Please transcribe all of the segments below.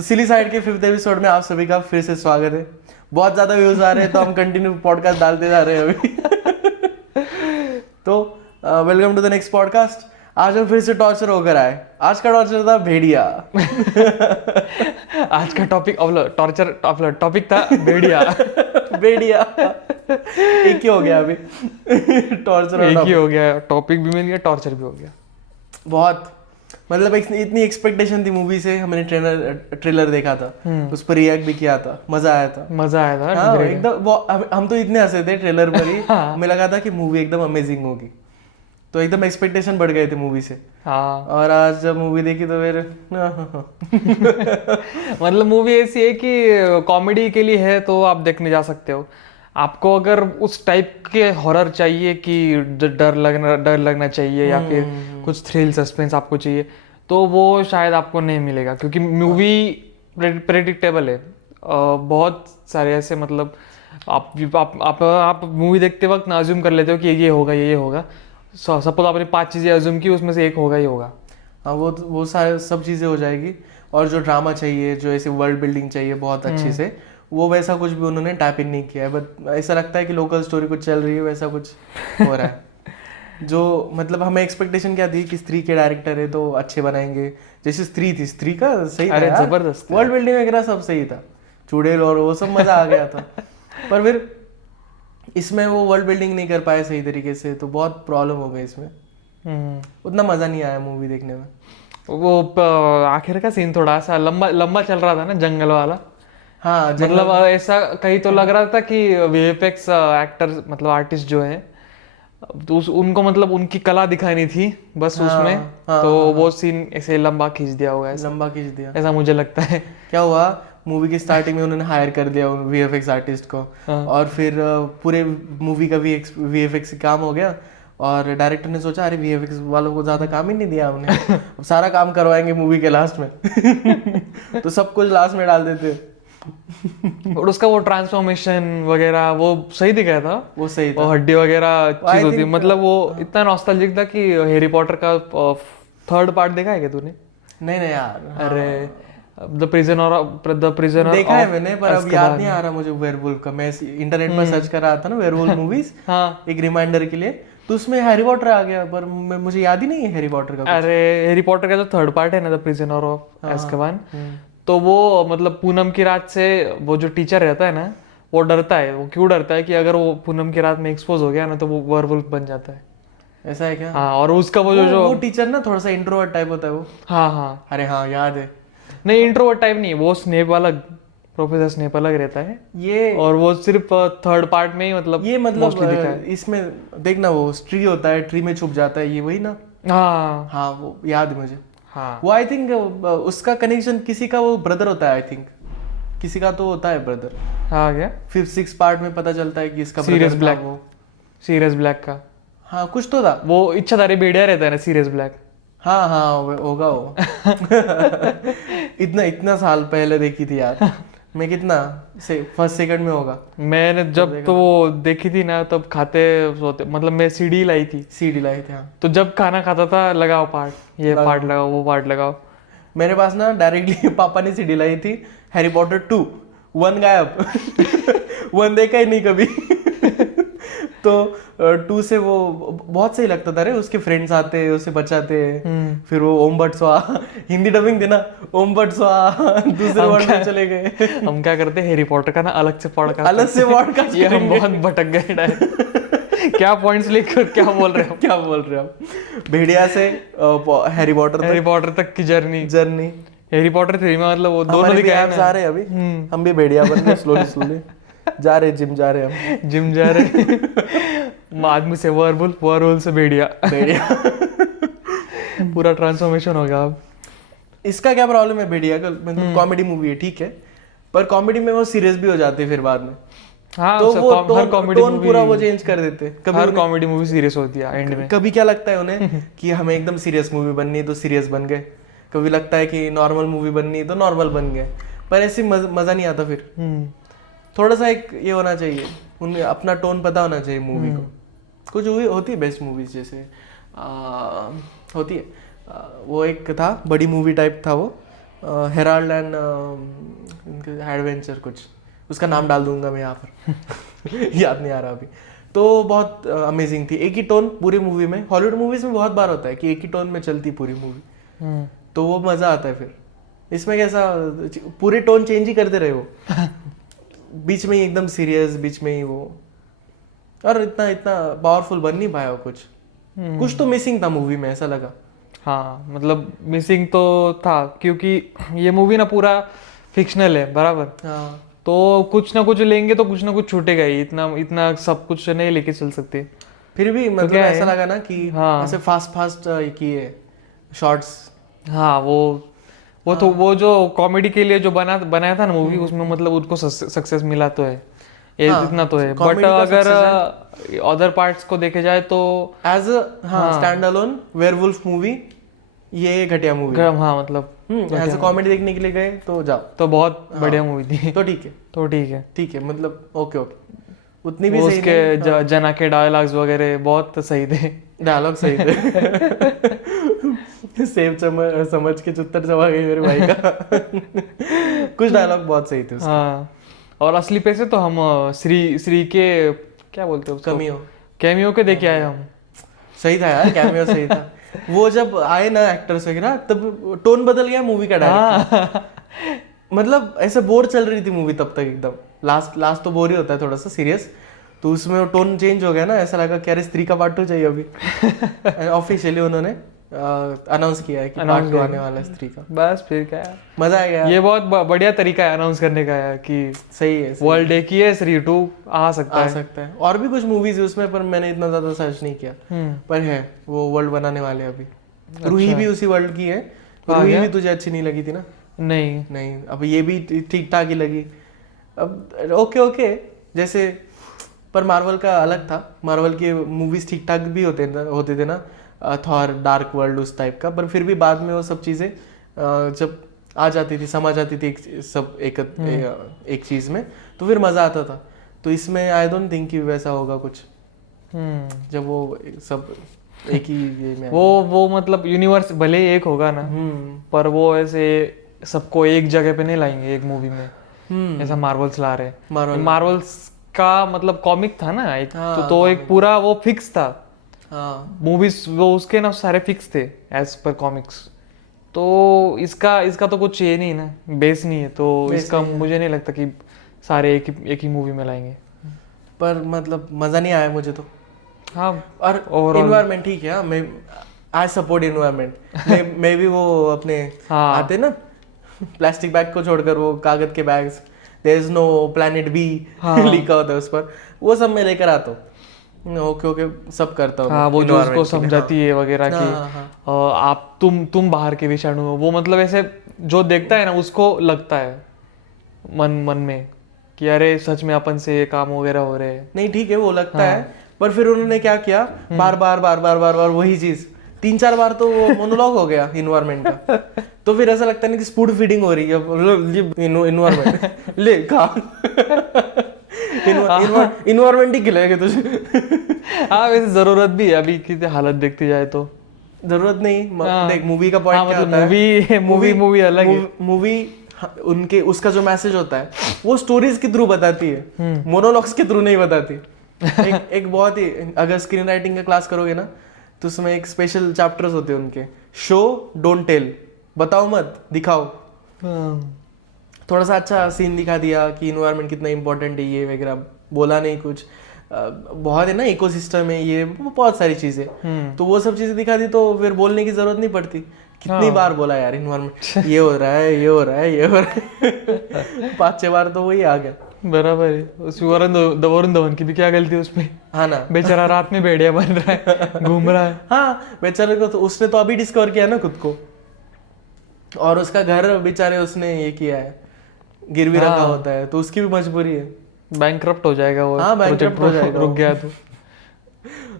तो सिली साइड के 5th episode में आप सभी का फिर से स्वागत है। बहुत ज़्यादा व्यूज़ आ रहे हैं तो हम कंटिन्यू पॉडकास्ट डालते जा रहे हैं अभी। तो welcome to the next podcast. आज हम फिर से टॉर्चर होकर आए। आज का टॉर्चर था भेड़िया। आज का टॉपिक था भेड़िया। भेड़िया एक ही हो गया अभी। टॉर्चर एक ही हो गया, टॉपिक भी मिल गया, टॉर्चर भी हो गया। बहुत मतलब इतनी एक्सपेक्टेशन थी मूवी से। हमने ट्रेलर देखा था, उस पर रिएक्ट भी किया था, मजा आया था। हाँ, एकदम हम तो इतने हंसे थे ट्रेलर पर ही। हमें लगा था कि मूवी एकदम अमेजिंग होगी, तो एकदम एक्सपेक्टेशन बढ़ गए थे मूवी से। हाँ। और आज जब मूवी देखी तो फिर मतलब मूवी ऐसी है कि कॉमेडी के लिए है तो आप देखने जा सकते हो। आपको अगर उस टाइप के हॉरर चाहिए कि डर लगना चाहिए या फिर कुछ थ्रिल सस्पेंस आपको चाहिए, तो वो शायद आपको नहीं मिलेगा, क्योंकि मूवी प्रेडिक्टेबल है। बहुत सारे ऐसे मतलब आप मूवी देखते वक्त ना अज्यूम कर लेते हो कि ये होगा, ये होगा। सपोज आपने 5 चीजें अज्यूम की, उसमें से एक होगा ही होगा। हाँ, वो सारे सब चीज़ें हो जाएगी। और जो ड्रामा चाहिए, जो ऐसे वर्ल्ड बिल्डिंग चाहिए बहुत अच्छी से, वो वैसा कुछ भी उन्होंने टैप इन नहीं किया है। बट ऐसा लगता है कि लोकल स्टोरी कुछ चल रही है, वैसा कुछ हो रहा है। जो मतलब हमें एक्सपेक्टेशन क्या थी कि स्त्री के डायरेक्टर है तो अच्छे बनाएंगे। जैसे स्त्री थी, स्त्री का सही था, जबरदस्त वर्ल्ड बिल्डिंग वगैरह सब सही था, चुड़ैल और वो सब मजा आ गया था। पर फिर इसमें वो वर्ल्ड बिल्डिंग नहीं कर पाए सही तरीके से, तो बहुत प्रॉब्लम हो गई इसमें। उतना मजा नहीं आया मूवी देखने में। वो आखिर का सीन थोड़ा सा लंबा चल रहा था ना, जंगल वाला। हाँ, मतलब ऐसा कहीं तो लग रहा था कि वीएफएक्स एक्टर मतलब आर्टिस्ट जो है, तो उनको मतलब उनकी कला दिखानी थी बस उसमें। तो वो सीन ऐसे लंबा खींच दिया होगा, ऐसा मुझे लगता है। क्या हुआ, मूवी की स्टार्टिंग में उन्होंने हायर कर दिया वीएफएक्स आर्टिस्ट को, और फिर पूरे मूवी का वीएफएक्स काम हो गया। और डायरेक्टर ने सोचा अरे वीएफएक्स वालों को ज्यादा काम ही नहीं दिया हमने, अब सारा काम करवाएंगे मूवी के लास्ट में। तो सब कुछ लास्ट में डाल देते। और उसका वो ट्रांसफॉर्मेशन वगैरह वो सही दिखाया था, वो सही था। वो हड्डी वगैरह चीज होती है, मतलब वो इतना नॉस्टैल्जिक था कि हैरी पॉटर का 3rd पार्ट देखा है क्या तूने? नहीं यार। अरे द प्रिजनर देखा है मैंने, पर अब याद नहीं आ रहा मुझे वेयरवुल्फ का। मैं इंटरनेट पर सर्च कर रहा था ना वेयरवुल्फ मूवीज, हाँ, एक रिमाइंडर के लिए, तो उसमें हैरी पॉटर आ गया, पर मुझे याद ही नहीं है हैरी पॉटर का। अरे हैरी पॉटर का जो 3rd पार्ट है ना, द प्रिजनर ऑफ एazkaban, तो वो मतलब पूनम की रात से वो जो टीचर रहता है ना, वो डरता है। वो क्यों डरता है कि अगर वो पूनम की रात में एक्सपोज हो गया ना तो वो वेयरवुल्फ बन जाता है। ऐसा है क्या? हाँ, और उसका वो टीचर ना थोड़ा सा इंट्रोवर्ट टाइप होता है वो। हाँ। अरे हाँ, याद है। नहीं, इंट्रोवर्ट टाइप नहीं, वो स्नेप अलग, प्रोफेसर स्नेप अलग रहता है ये, और वो सिर्फ 3rd पार्ट में ही मतलब ये मतलब इसमें देखना वो ट्री होता है, ट्री में छुप जाता है, ये वही ना? हाँ, वो याद है मुझे। हाँ, वो आई थिंक उसका कनेक्शन किसी का वो ब्रदर होता है, आई थिंक किसी का तो होता है ब्रदर। हाँ क्या? 5th-6th पार्ट में पता चलता है कि इसका सीरियस ब्लैक, वो सीरियस ब्लैक का, हाँ कुछ तो था। वो इच्छाधारी भेड़िया रहता है ना, सीरियस ब्लैक। हाँ होगा वो। इतना साल पहले देखी थी यार मैं, कितना फर्स्ट सेकंड में होगा। मैंने जब तो वो देखी थी ना, तब खाते सोते मतलब मैं सीडी लाई थी। हाँ। तो जब खाना खाता था, लगाओ पार्ट, ये पार्ट लगाओ, वो पार्ट लगाओ। मेरे पास ना डायरेक्टली पापा ने सीडी लाई थी, हैरी पॉटर 2, 1 गायब। 1 देखा ही नहीं कभी। तो 2 से वो बहुत सही लगता था रे, उसके फ्रेंड्स आते उसे बचाते, फिर वो ओम बट स्वाहा, हिंदी डबिंग देना, ओम बट स्वाहा, दूसरे वर्ड में चले गए। हम क्या करते, हैरी पॉटर का ना अलग से पॉडकास्ट ये हम बहुत भटक गए। क्या पॉइंट्स लेकर क्या बोल रहे हो? भेड़िया से हैरी पॉटर तक की जर्नी। हैरी पॉटर 3 में मतलब वो दोनों दिखाए ना। जा रहे अभी हम भी भेड़िया बन गए, स्लोली जा रहे, जिम जा रहे। आदमी से वुल्फ से भेड़िया। पूरा ट्रांसफॉर्मेशन हो गया अब। इसका क्या प्रॉब्लम है भेड़िया का? मतलब कॉमेडी मूवी है, ठीक है, पर कॉमेडी में वो सीरियस भी हो जाते फिर बाद में। हाँ, तो वो हर कॉमेडी टोन पूरा वो चेंज कर देते। हर कॉमेडी मूवी सीरियस होती है एंड में। कभी क्या लगता है उन्हें कि हमें एकदम सीरियस मूवी बननी है तो सीरियस बन गए, कभी लगता है कि नॉर्मल मूवी बननी है तो नॉर्मल बन गए, पर ऐसे मजा नहीं आता फिर। थोड़ा सा एक ये होना चाहिए, उन्हें अपना टोन पता होना चाहिए मूवी को। कुछ होती है बेस्ट मूवीज, जैसे होती है वो एक था बड़ी मूवी टाइप था वो, हेराल्ड एंड एडवेंचर कुछ, उसका नाम डाल दूंगा मैं यहाँ पर याद नहीं आ रहा अभी। तो बहुत अमेजिंग थी, एक ही टोन पूरी मूवी में। हॉलीवुड मूवीज में बहुत बार होता है कि एक ही टोन में चलती पूरी मूवी, तो वो मजा आता है। फिर इसमें कैसा पूरे टोन चेंज ही करते रहे वो बीच में ही एकदम सीरियस, बीच में ही वो, और इतना इतना पावरफुल बन नहीं पाया वो कुछ तो मिसिंग था मूवी में, ऐसा लगा। हाँ मतलब मिसिंग तो था, क्योंकि ये मूवी ना पूरा फिक्शनल है बराबर, हाँ तो कुछ ना कुछ लेंगे तो कुछ ना कुछ छूटेगा ही, इतना इतना सब कुछ नहीं लेके चल सकते। फिर भी मतलब क्या ऐसा है? लगा ना कि हाँ। ऐसे फास्ट फास्ट किए शॉर्ट्स। हाँ वो तो वो जो कॉमेडी के लिए जो बनाया था ना मूवी, उसमें मतलब उनको सक्सेस मिला तो है, ये हाँ, इतना तो है। बट comedy का अगर अदर पार्ट्स को देखे जाए तो एज हाँ स्टैंड अलोन वेयरवुल्फ मूवी ये घटिया मूवी। हाँ मतलब एज अ कॉमेडी देखने के लिए गए तो जाओ, तो बहुत बढ़िया मूवी थी। तो ठीक है, तो ठीक है, ठीक है, मतलब ओके ओके, उतनी भी वो सही उसके जना के डायलॉग्स वगैरह बहुत सही थे। डायलॉग सही थे सेब समझ के चुत्तर चबा गई मेरे भाई का कुछ डायलॉग बहुत सही थे उसके। हाँ, और असली पैसे तो हम श्री के क्या बोलते हैं उसको, कैमियो के देखे आए हम। सही था यार, कैमियो सही था। वो जब आए ना एक्टर्स वगैरह तब टोन बदल गया मूवी का डायरेक्ट। मतलब ऐसे बोर चल रही थी मूवी तब तक एकदम, लास्ट तो बोर ही होता है थोड़ा सा सीरियस, तो उसमें वो टोन चेंज हो गया ना, ऐसा लगा कि अरे स्त्री का पार्ट 2 चाहिए अभी ऑफिशियली उन्होंने अनाउंस किया है कि पार्ट 2 आने वाला है स्त्री का। बस फिर क्या, मजा आ गया। ये बहुत बढ़िया तरीका है अनाउंस करने का यार, कि सही है, वर्ल्ड एक ही है, श्री 2 आ सकता है। और भी कुछ मूवीज है उसमें, पर मैंने इतना ज्यादा सर्च नहीं किया, पर है वो वर्ल्ड बनाने वाले अभी। रूही भी उसी वर्ल्ड की है। रूही भी तुझे अच्छी नहीं लगी थी ना? नहीं, अब ये भी ठीक ठाक ही लगी। अब ओके जैसे, पर मार्वल का अलग था, मार्वल के मूवीज ठीक ठाक भी होते थे ना, थॉर, डार्क वर्ल्ड उस टाइप का, पर फिर भी बाद में वो सब चीजें जब आ जाती थी, समझ आती थी एक चीज में, तो फिर मजा आता था। तो इसमें आई डोंट थिंक कि वैसा होगा कुछ, जब वो सब एक ही ये में वो मतलब यूनिवर्स भले ही एक होगा ना, पर वो ऐसे सबको एक जगह पे नहीं लाएंगे एक मूवी में, ऐसा मार्वल्स ला रहे। मार्वल्स का मतलब कॉमिक था ना एक, तो एक पूरा वो फिक्स था। मूवीज वो उसके ना सारे फिक्स थे एज पर कॉमिक्स, तो इसका तो कुछ ये नहीं ना, बेस नहीं है, तो इसका मुझे नहीं लगता कि सारे एक ही मूवी में लाएंगे। पर मतलब मजा नहीं आया मुझे तो। हाँ, और इन्वायरमेंट ठीक है, मैं आई सपोर्ट इन्वायरमेंट। मैं भी वो अपने आते ना प्लास्टिक बैग को छोड़कर वो कागज के bags, there is no planet B लिखा होता है उस पर, वो सब मैं लेकर आता हूँ। ओके सब करता हूँ। हाँ, वो जो उसको समझाती है वगैरह कि आप तुम बाहर के विषाणु हो, वो मतलब ऐसे जो देखता है ना उसको लगता है मन में कि अरे सच में अपन से ये काम वगैरह हो रहे हैं। नहीं ठीक है, वो लगता है, पर फिर उन्होंने क्या किया, बार बार वही चीज 3-4 बार, तो वो मोनोलॉग हो गया इन्वायरमेंट का। तो फिर ऐसा लगता है ना कि स्पूड फीडिंग हो रही है इन्वायरमेंट ले इन्वायरमेंट ही खिलाएगा तुझे। हाँ, वैसे जरूरत भी है अभी की हालत देखती जाए तो। जरूरत नहीं, देख मूवी का पॉइंट क्या होता है, मूवी अलग है। मूवी उनके उसका जो मैसेज होता है वो स्टोरीज के थ्रू बताती है, मोनोलॉग्स के थ्रू नहीं बताती। एक बहुत ही, अगर स्क्रीन राइटिंग का क्लास करोगे ना, तो उसमें एक स्पेशल चैप्टर्स होते हैं उनके, शो डोंट टेल, बताओ मत दिखाओ। थोड़ा सा अच्छा सीन दिखा दिया कि इन्वायरमेंट कितना इंपॉर्टेंट है, ये वगैरह बोला नहीं कुछ, बहुत है ना इकोसिस्टम है, ये बहुत सारी चीजें, तो वो सब चीजें दिखा दी, तो फिर बोलने की जरूरत नहीं पड़ती। कितनी बार बोला यार इन्वायरमेंट, ये हो रहा है, ये हो रहा है, ये हो रहा है 5-6 बार तो वही आ गया। बराबर है। उस वरुण धवन की भी क्या गलती है उसमें? हाँ ना, बेचारा रात में भेड़िया बन रहा है, घूम रहा है। हाँ बेचारे को तो उसने तो अभी डिस्कवर किया ना खुद को, और उसका घर बेचारे उसने ये किया है, गिरवी रखा होता है, तो उसकी भी मजबूरी है। बैंकरप्ट हो जाएगा वो। हाँ, बैंकरप्ट हो जाएगा, रुक गया तो।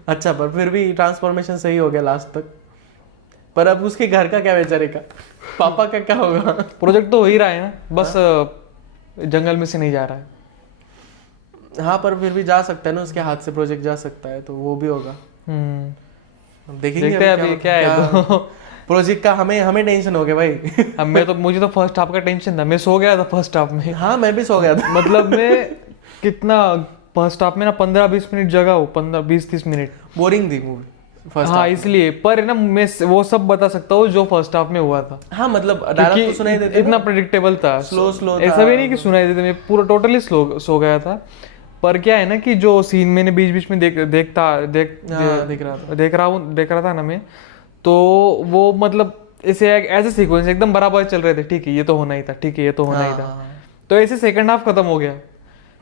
अच्छा, पर फिर भी ट्रांसफॉर्मेशन सही हो गया लास्ट तक। पर अब उसके घर का क्या, बेचारे का पापा का क्या होगा? प्रोजेक्ट तो हो ही रहा है ना, बस जंगल में से नहीं जा रहा है। हाँ, पर फिर भी जा सकता है ना, उसके हाथ से प्रोजेक्ट जा सकता है, तो वो भी होगा। देखेंगे देखते हैं अभी क्या है। प्रोजेक्ट का हमें टेंशन हो गया भाई। अब मैं तो मुझे तो फर्स्ट हाफ का टेंशन था, मैं सो गया था फर्स्ट हाफ में। हाँ मैं भी सो गया था। मतलब मैं कितना फर्स्ट हाफ में ना 15-20 मिनट जगा हूँ, 15-20-30 मिनट। बोरिंग थी मूवी फर्स्ट। हाँ इसलिए, पर है ना मैं वो सब बता सकता हूँ जो फर्स्ट हाफ में हुआ था, हाँ मतलब डायलॉग तो सुनाई देते इतना प्रेडिक्टेबल था। स्लो ऐसा भी नहीं कि सुनाई देते, मैं पूरा टोटली स्लो सो गया था। पर क्या है ना कि जो सीन मैंने बीच बीच में देख रहा था ना मैं, तो वो मतलब ऐसे सीक्वेंस एकदम बराबर चल रहे थे, ठीक है ये तो होना ही था, ठीक है ये तो होना ही था। तो ऐसे सेकंड हाफ खत्म हो गया।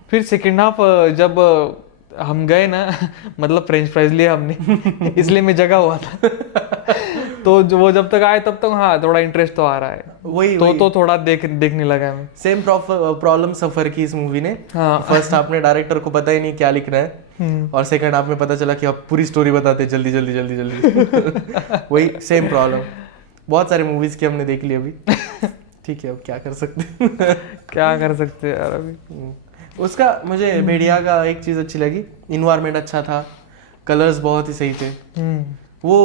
फिर सेकंड हाफ जब हम गए ना मतलब फ्रेंच फ्राइज लिया हमने इसलिए मैं जगा हुआ था तो वो जब तक आए तब तक हाँ थोड़ा इंटरेस्ट तो आ रहा है, वही तो थोड़ा देखने लगा मैं। सेम प्रॉब्लम सफर की इस मूवी ने। हाँ। फर्स्ट हाफ में डायरेक्टर को पता ही नहीं क्या लिखना है, और सेकंड हाफ में पता चला कि अब पूरी स्टोरी बताते जल्दी जल्दी जल्दी जल्दी वही सेम प्रॉब्लम बहुत सारे मूवीज की हमने देख ली अभी। ठीक है अब क्या कर सकते क्या कर सकते हैं यार अभी। उसका मुझे भेड़िया का एक चीज अच्छी लगी, इन्वायरमेंट अच्छा था, कलर्स बहुत ही सही थे, वो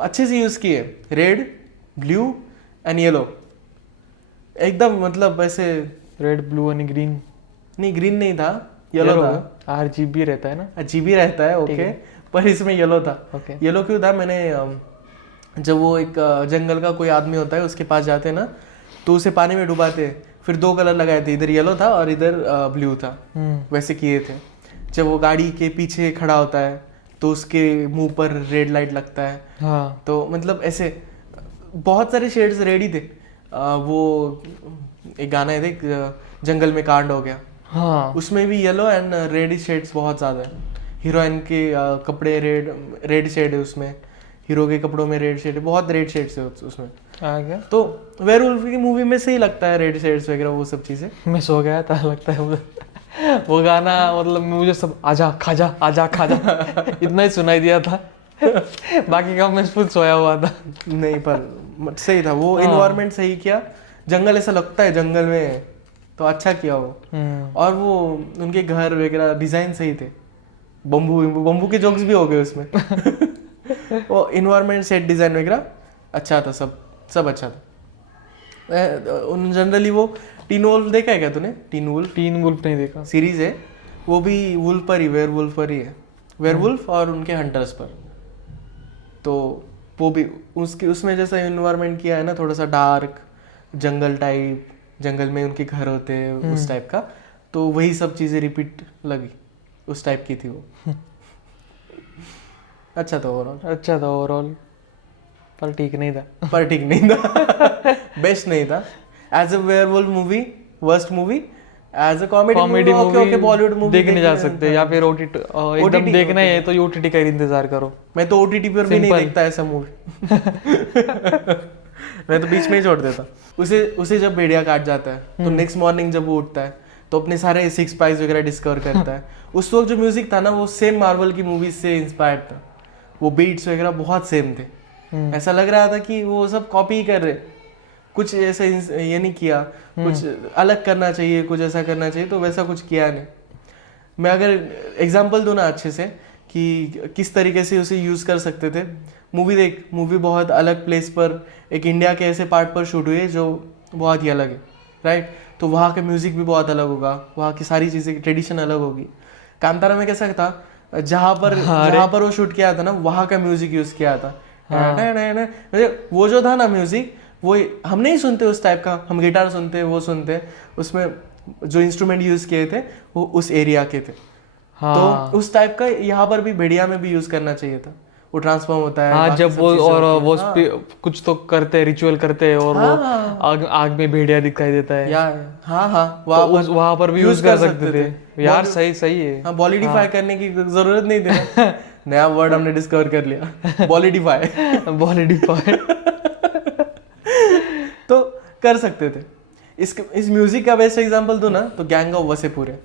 अच्छे से यूज किए, रेड ब्लू एंड येलो एकदम, मतलब ऐसे रेड ब्लू एंड ग्रीन, नहीं ग्रीन नहीं था, येलो था। RGB रहता है ना, RGB रहता है ओके, पर इसमें येलो था। येलो क्यों था, मैंने जब वो एक जंगल का कोई आदमी होता है उसके पास जाते हैं ना, तो उसे पानी में डुबाते हैं, फिर 2 कलर लगाए थे, इधर येलो था और इधर ब्लू था, वैसे किए थे। जब वो गाड़ी के पीछे खड़ा होता है तो उसके मुंह पर रेड लाइट लगता है। हाँ। तो मतलब ऐसे बहुत सारे शेड्स रेड ही थे। वो एक गाना है देख, जंगल में कांड हो गया, हाँ उसमें भी येलो एंड रेड शेड्स बहुत ज्यादा है। हीरोइन के कपड़े रेड शेड है उसमें, हीरो के कपड़ों में रेड शेड है, बहुत रेड शेड्स है उसमें। आ गया। तो वेयरवुल्फ की मूवी में सही लगता है रेड शेड्स वगैरह वो सब चीजें। मैं सो गया था लगता है वो गाना, मतलब मुझे सब आजा खाजा इतना ही सुनाई दिया था बाकी का मैं खुद सोया हुआ था। नहीं पर सही था वो, इन्वायरमेंट सही किया, जंगल ऐसा लगता है जंगल में, तो अच्छा किया वो। और वो उनके घर वगैरह डिजाइन सही थे, बम्बू के जोक्स भी हो गए उसमें वो इन्वायरमेंट सेट डिजाइन वगैरह अच्छा था, सब अच्छा था। जनरली वो टीन वुल्फ देखा है क्या तूने? टीन वुल्फ नहीं देखा। सीरीज है, वो भी वुल्फ पर ही, वेयरवुल्फ पर ही है, वेयरवुल्फ और उनके हंटर्स पर। तो वो भी उसमें जैसा इन्वायरमेंट किया है ना, थोड़ा सा डार्क जंगल टाइप, जंगल में उनके घर होते हैं उस टाइप का, तो वही सब चीजें रिपीट लगी, उस टाइप की थी वो। अच्छा था ओवरऑल, पर ठीक नहीं था बेस्ट नहीं था। As a werewolf movie worst movie, as a comedy movie Bollywood movie देखने जा सकते हैं, या फिर OTT एकदम देखना है तो OTT का इंतजार करो। मैं तो OTT पर भी नहीं देखता ऐसा मूवी मैं तो बीच में ही छोड़ देता। उसे जब भेड़िया काट जाता है तो नेक्स्ट मॉर्निंग जब वो उठता है तो अपने सारे 6 पाइस वगैरह डिस्कवर करता है। उस वक्त जो म्यूजिक था ना वो सेम मार्वल की मूवीज से इंस्पायर्ड था, वो बीट्स वगैरह बहुत सेम थे। ऐसा लग रहा था कि वो सब कॉपी ही कर रहे, कुछ ऐसा ये नहीं किया, कुछ अलग करना चाहिए, कुछ ऐसा करना चाहिए, तो वैसा कुछ किया नहीं। मैं अगर एग्जांपल दूं ना अच्छे से कि किस तरीके से उसे यूज कर सकते थे, मूवी बहुत अलग प्लेस पर, एक इंडिया के ऐसे पार्ट पर शूट हुई है जो बहुत ही अलग है, राइट? तो वहाँ का म्यूजिक भी बहुत अलग होगा, वहाँ की सारी चीजें ट्रेडिशन अलग होगी। कांतारा में कैसा था, जहाँ पर वो शूट किया था ना वहाँ का म्यूजिक यूज किया था। वो जो था ना म्यूजिक, वो हम नहीं सुनते उस टाइप का, हम गिटार सुनते हैं, वो सुनते हैं, उसमें जो इंस्ट्रूमेंट यूज किए थे वो उस एरिया के थे। तो उस टाइप का यहाँ पर भी भेड़िया में भी यूज करना चाहिए था। वो ट्रांसफॉर्म होता है, हाँ, जब वो कुछ तो करते हैं, रिचुअल करते हैं, और वो आग में भेड़िया दिखाई देता है। वहाँ पर भी यूज कर सकते थे यार। सही है। हाँ, बॉलीडिफाई करने की जरूरत नहीं थी। नया वर्ड हमने डिस्कवर कर लिया, बॉलीडिफाई तो कर सकते थे। इस म्यूजिक का बेस्ट एग्जांपल दो ना तो गैंग ऑफ वसेपुर है।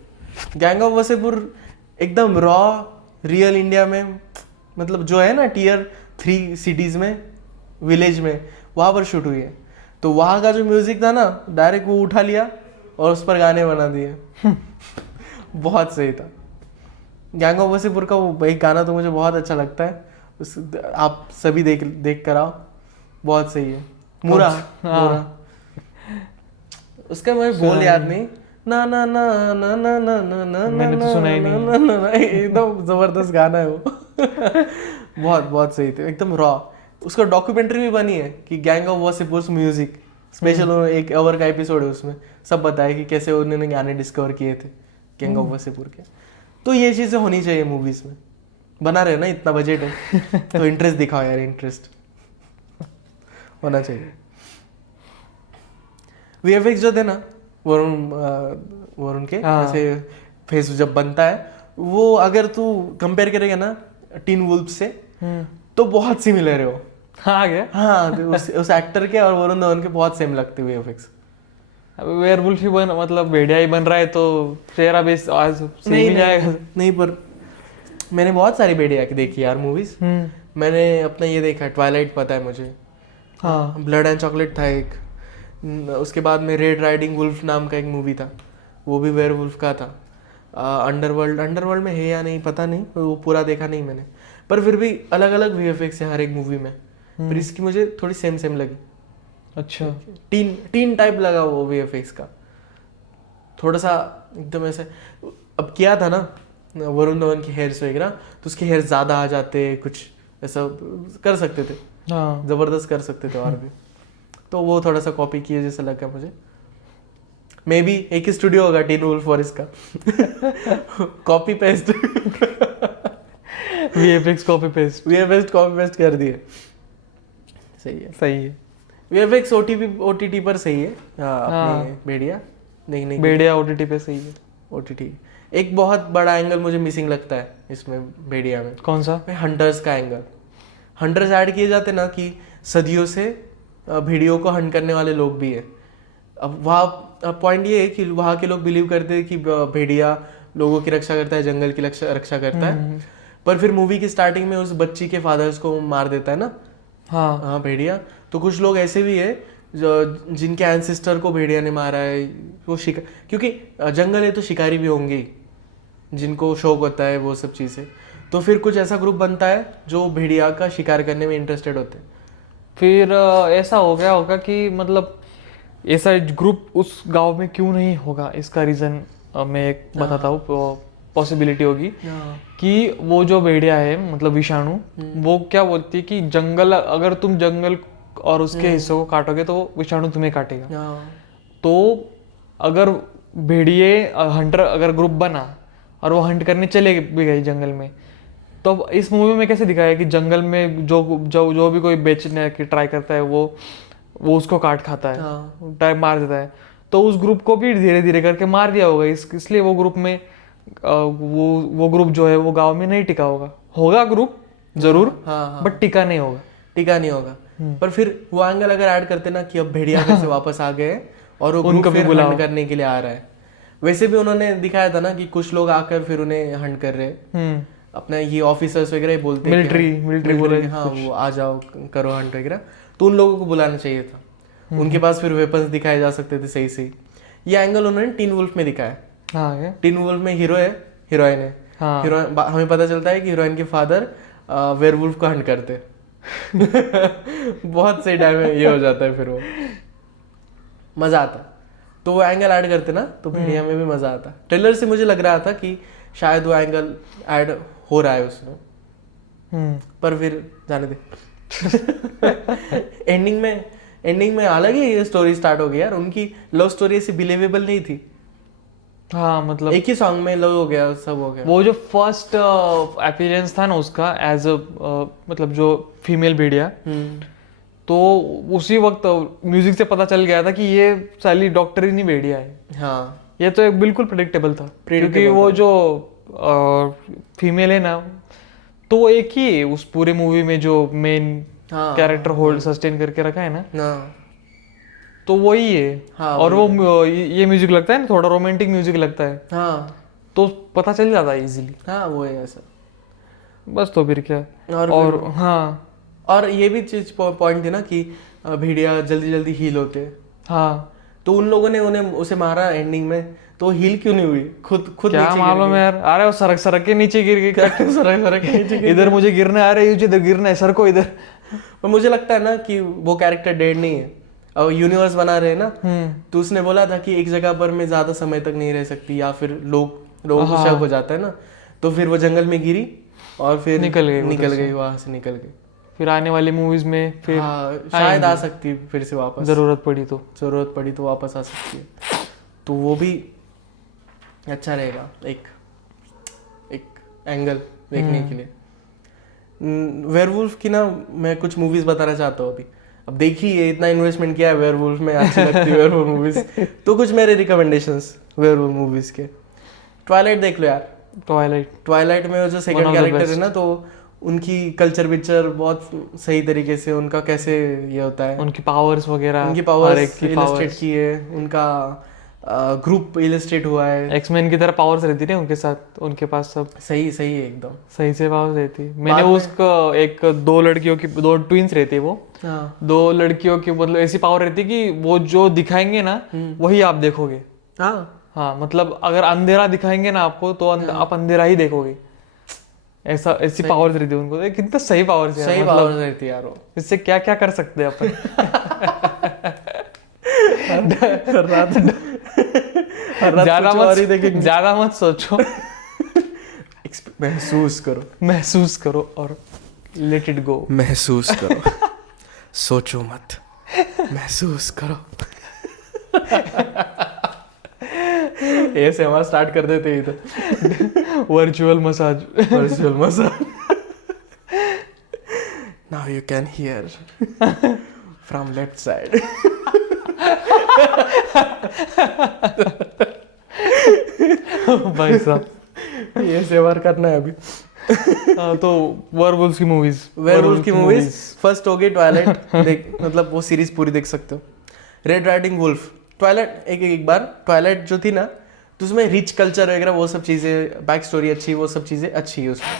गैंग ऑफ वसेपुर एकदम रॉ रियल इंडिया में, मतलब जो है ना Tier 3 सिटीज में, विलेज में, वहां पर शूट हुई है। तो वहां का जो म्यूजिक था ना, डायरेक्ट वो उठा लिया और उस पर गाने बना दिए। बहुत सही था। गैंग ऑफ वसेपुर का वो एक गाना तो मुझे बहुत अच्छा लगता है, आप सभी देख कर आओ, बहुत सही है। मुरा, हाँ। मुरा। उसका मुझे बोल याद नहीं। ना ना ना ना ना ना ना ना मैंने तो सुना ही नहीं। ना ना ना, एकदम जबरदस्त गाना है वो। बहुत बहुत सही थे, एकदम रॉ। उसका डॉक्यूमेंट्री भी बनी है कि गैंग ऑफ वासेपुर's म्यूजिक स्पेशल, एक आवर का एपिसोड है उसमें, सब बताया कि कैसे उन्होंने गाने डिस्कवर किए थे गैंग ऑफ वासेपुर के। तो ये चीजें होनी चाहिए मूवीज में। बना रहे ना, इतना बजट है तो इंटरेस्ट दिखाओ यार, इंटरेस्ट होना चाहिए। वीएफएक्स जो थे ना वरुण के, ऐसे फेस जब बनता है वो, अगर तू कंपेयर करेगा ना टीन वुल्फ से, तो बहुत सिमिलर है वो। हाँ क्या? हाँ, तो उस एक्टर के और वरुण धवन के बहुत सेम लगते हुए वीएफएक्स। वेयरवुल्फ ही बन, मतलब भेड़िया ही बन रहा है तो चेहरा बेस आज सेम ही जाएगा। नहीं, पर मैंने बहुत सारी भेड़िया की देखी यार मूवीज। मैंने अपना ये देखा ट्वाइलाइट, पता है मुझे। हाँ, ब्लड एंड चॉकलेट था एक। उसके बाद में रेड राइडिंग वुल्फ नाम का एक मूवी था, वो भी वेयरवुल्फ का था। अंडरवर्ल्ड में है या नहीं पता नहीं, वो पूरा देखा नहीं मैंने, पर फिर भी अलग अलग वीएफएक्स है हर एक मूवी में। पर इसकी मुझे थोड़ी सेम सेम लगी। अच्छा। टीन टाइप लगा वो वीएफएक्स का, थोड़ा सा एकदम ऐसे। अब किया था ना वरुण धवन की हेयर्स वगैरह, तो उसके हेयर ज्यादा आ जाते, कुछ ऐसा कर सकते थे, हाँ, जबरदस्त कर सकते थे और भी। तो वो थोड़ा सा कॉपी किए जैसा लगा मुझे। मे बी एक ही स्टूडियो होगा टीन वुल्फ और इसका। Copy paste, VFX copy paste. VFX copy paste कर दिए। सही है, सही है। वीएफएक्स ओटीटी पर सही है। अपने भेड़िया देखने की, भेड़िया ओटीटी पे सही है। ओटीटी। एक बहुत बड़ा एंगल मुझे मिसिंग लगता है इसमें भेड़िया में। कौन सा? हंटर्स का एंगल। हंटर्स ऐड किए जाते ना कि सदियों से भेड़ियों को हंट करने वाले लोग भी है। अब वहाँ पॉइंट ये है कि वहाँ के लोग बिलीव करते हैं कि भेड़िया लोगों की रक्षा करता है, जंगल की रक्षा करता है। पर फिर मूवी की स्टार्टिंग में उस बच्ची के फादर्स को मार देता है ना। हाँ, भेड़िया। तो कुछ लोग ऐसे भी है जो जिनके एंसेस्टर को भेड़िया ने मारा है, वो क्योंकि जंगल है तो शिकारी भी होंगे ही, जिनको शौक होता है वो सब चीज़ें। तो फिर कुछ ऐसा ग्रुप बनता है जो भेड़िया का शिकार करने में इंटरेस्टेड होते हैं। फिर ऐसा हो गया होगा कि मतलब ऐसा ग्रुप उस गांव में क्यों नहीं होगा, इसका रीजन मैं एक बताता हूँ। पॉसिबिलिटी होगी कि वो जो भेड़िया है, मतलब विषाणु, वो क्या बोलती है कि जंगल, अगर तुम जंगल और उसके हिस्सों को काटोगे तो विषाणु तुम्हें काटेगा। तो अगर भेड़िए हंटर अगर ग्रुप बना और वो हंट करने चले भी गए जंगल में, तो इस मूवी में कैसे दिखाया कि जंगल में जो भी कोई बेचने की ट्राई करता है वो उसको काट खाता है, मार देता है। तो उस ग्रुप को भी धीरे धीरे करके मार दिया होगा, इसलिए वो ग्रुप में वो ग्रुप जो है वो गांव में नहीं टिका होगा ग्रुप जरूर, बट टिका नहीं होगा। पर फिर वो एंगल अगर ऐड करते ना कि अब भेड़िया फिर से वापस आ गए और वो ग्रुप फिर हंट करने के लिए आ रहा है। वैसे भी उन्होंने दिखाया था ना कि कुछ लोग आकर फिर उन्हें हंट कर रहे हैं। अपना ये ऑफिसर्स वगैरह बोलते हैं मिलिट्री बोला, हाँ, वो आ जाओ करो हंट वगैरह। तो उन लोगों को बुलाना चाहिए था, उनके पास फिर वेपन्स दिखाए जा सकते थे सही सही। ये एंगल उन्होंने टीन वुल्फ में दिखाया। टीन वुल्फ में हीरो है, हीरोइन है। हीरोइन, हमें पता चलता है कि हीरोइन के फादर वेयरवुल्फ को हंट करते। बहुत सही टाइम में ये हो जाता है, फिर वो मजा आता। तो वो एंगल ऐड करते ना तो भेड़िया में भी मजा आता। ट्रेलर से मुझे लग रहा था कि शायद वो एंगल ऐड हो रहा है उसमें, पर फिर जाने दे। एंडिंग में अलग ही ये स्टोरी स्टार्ट हो गई यार। उनकी लव स्टोरी ऐसी बिलीवेबल नहीं थी। हाँ, मतलब एक ही सॉन्ग में लव हो गया, सब हो गया। वो जो फर्स्ट अपीयरेंस था ना उसका एज मतलब जो फीमेल भेड़िया, तो उसी वक्त म्यूजिक से पता चल गया था कि ये साली डॉक्टर ही नहीं भेड़िया है। हाँ, ये तो एक बिल्कुल प्रेडिक्टेबल था, क्योंकि वो जो फीमेल है ना, तो वो एक ही उस पूरे मूवी में जो मेन कैरेक्टर होल्ड सस्टेन करके रखा है ना, तो वही है। और वो ये म्यूजिक लगता है ना, थोड़ा रोमांटिक म्यूजिक लगता है, तो पता चल जाता है इजीली। हाँ, वो है ऐसा बस। तो फिर क्या, और हाँ, और ये भी चीज पॉइंट थी ना कि भेड़िया जल्दी जल्दी हील होते हैं। हाँ, तो उन लोगों ने उसे मारा एंडिंग में, तो हील क्यों नहीं हुई? खुद क्या मालूम यार। अरे वो सरक के नीचे गिर गई, सरक के नीचे इधर मुझे गिरना आ रहा है, इधर गिरना है, सर को इधर पर मुझे लगता है ना कि वो कैरेक्टर डेड नहीं है, और यूनिवर्स बना रहे हैं ना, तो उसने बोला था कि एक जगह पर मैं ज्यादा समय तक नहीं रह सकती, या फिर लोगों को शक हो जाता है ना, तो फिर वो जंगल में गिरी और फिर निकल गई वहां से निकल गई। फिर आने वाली मूवीज में फिर हाँ, शायद आ सकती है फिर से वापस, जरूरत पड़ी तो वापस आ सकती है, तो वो भी अच्छा रहेगा एक एंगल देखने के लिए। वेयरवुल्फ की ना मैं कुछ मूवीज बताना चाहता हूँ अभी। अब देखिए इतना इन्वेस्टमेंट किया है वेयरवुल्फ में, अच्छी लगती है वेयरवुल्फ मूवीज, तो कुछ मेरे रिकमेंडेशंस वेयरवुल्फ मूवीज के। ट्वाइलाइट देख लो यार। ट्वाइलाइट में वो जो सेकंड कैरेक्टर है ना, तो उनकी कल्चर पिक्चर बहुत सही तरीके से उनका कैसे ये होता है, उनकी पावर्स वगैरह, उनकी पावर्स इलस्ट्रेट की है, उनका ग्रुप इलस्ट्रेट हुआ है। एक्समैन की तरह पावर्स रहती है उनके साथ, उनके पास सब सही है एकदम सही से पावर्स रहती है। मैंने उसको एक दो लड़कियों की, दो ट्विंस रहती है वो, दो लड़कियों की मतलब ऐसी पावर रहती है कि वो जो दिखाएंगे ना वही आप देखोगे। हाँ मतलब अगर अंधेरा दिखाएंगे ना आपको तो आप अंधेरा ही देखोगे, ऐसी पावर्स रहती है उनको। कितना सही पावर्स है, सही पावर्स रहती है यार वो। इससे क्या क्या कर सकते हैं अपन। ज्यादा मत सोचो, महसूस करो और लेट इट गो। महसूस करो, सोचो मत, महसूस करो। ऐसे हमारा स्टार्ट कर देते ही तो virtual massage. Now you can hear from left side. भाई साहब ये सेवर करना है अभी। तो वेयरवुल्फ की मूवीज फर्स्ट हो गई ट्वाइलाइट। देख मतलब वो सीरीज पूरी देख सकते हो। रेड राइडिंग वुल्फ, ट्वाइलाइट एक बार ट्वाइलाइट जो थी ना, तो उसमें रिच कल्चर वगैरह वो सब चीज़ें, बैक स्टोरी अच्छी, वो सब चीज़ें अच्छी है उसमें,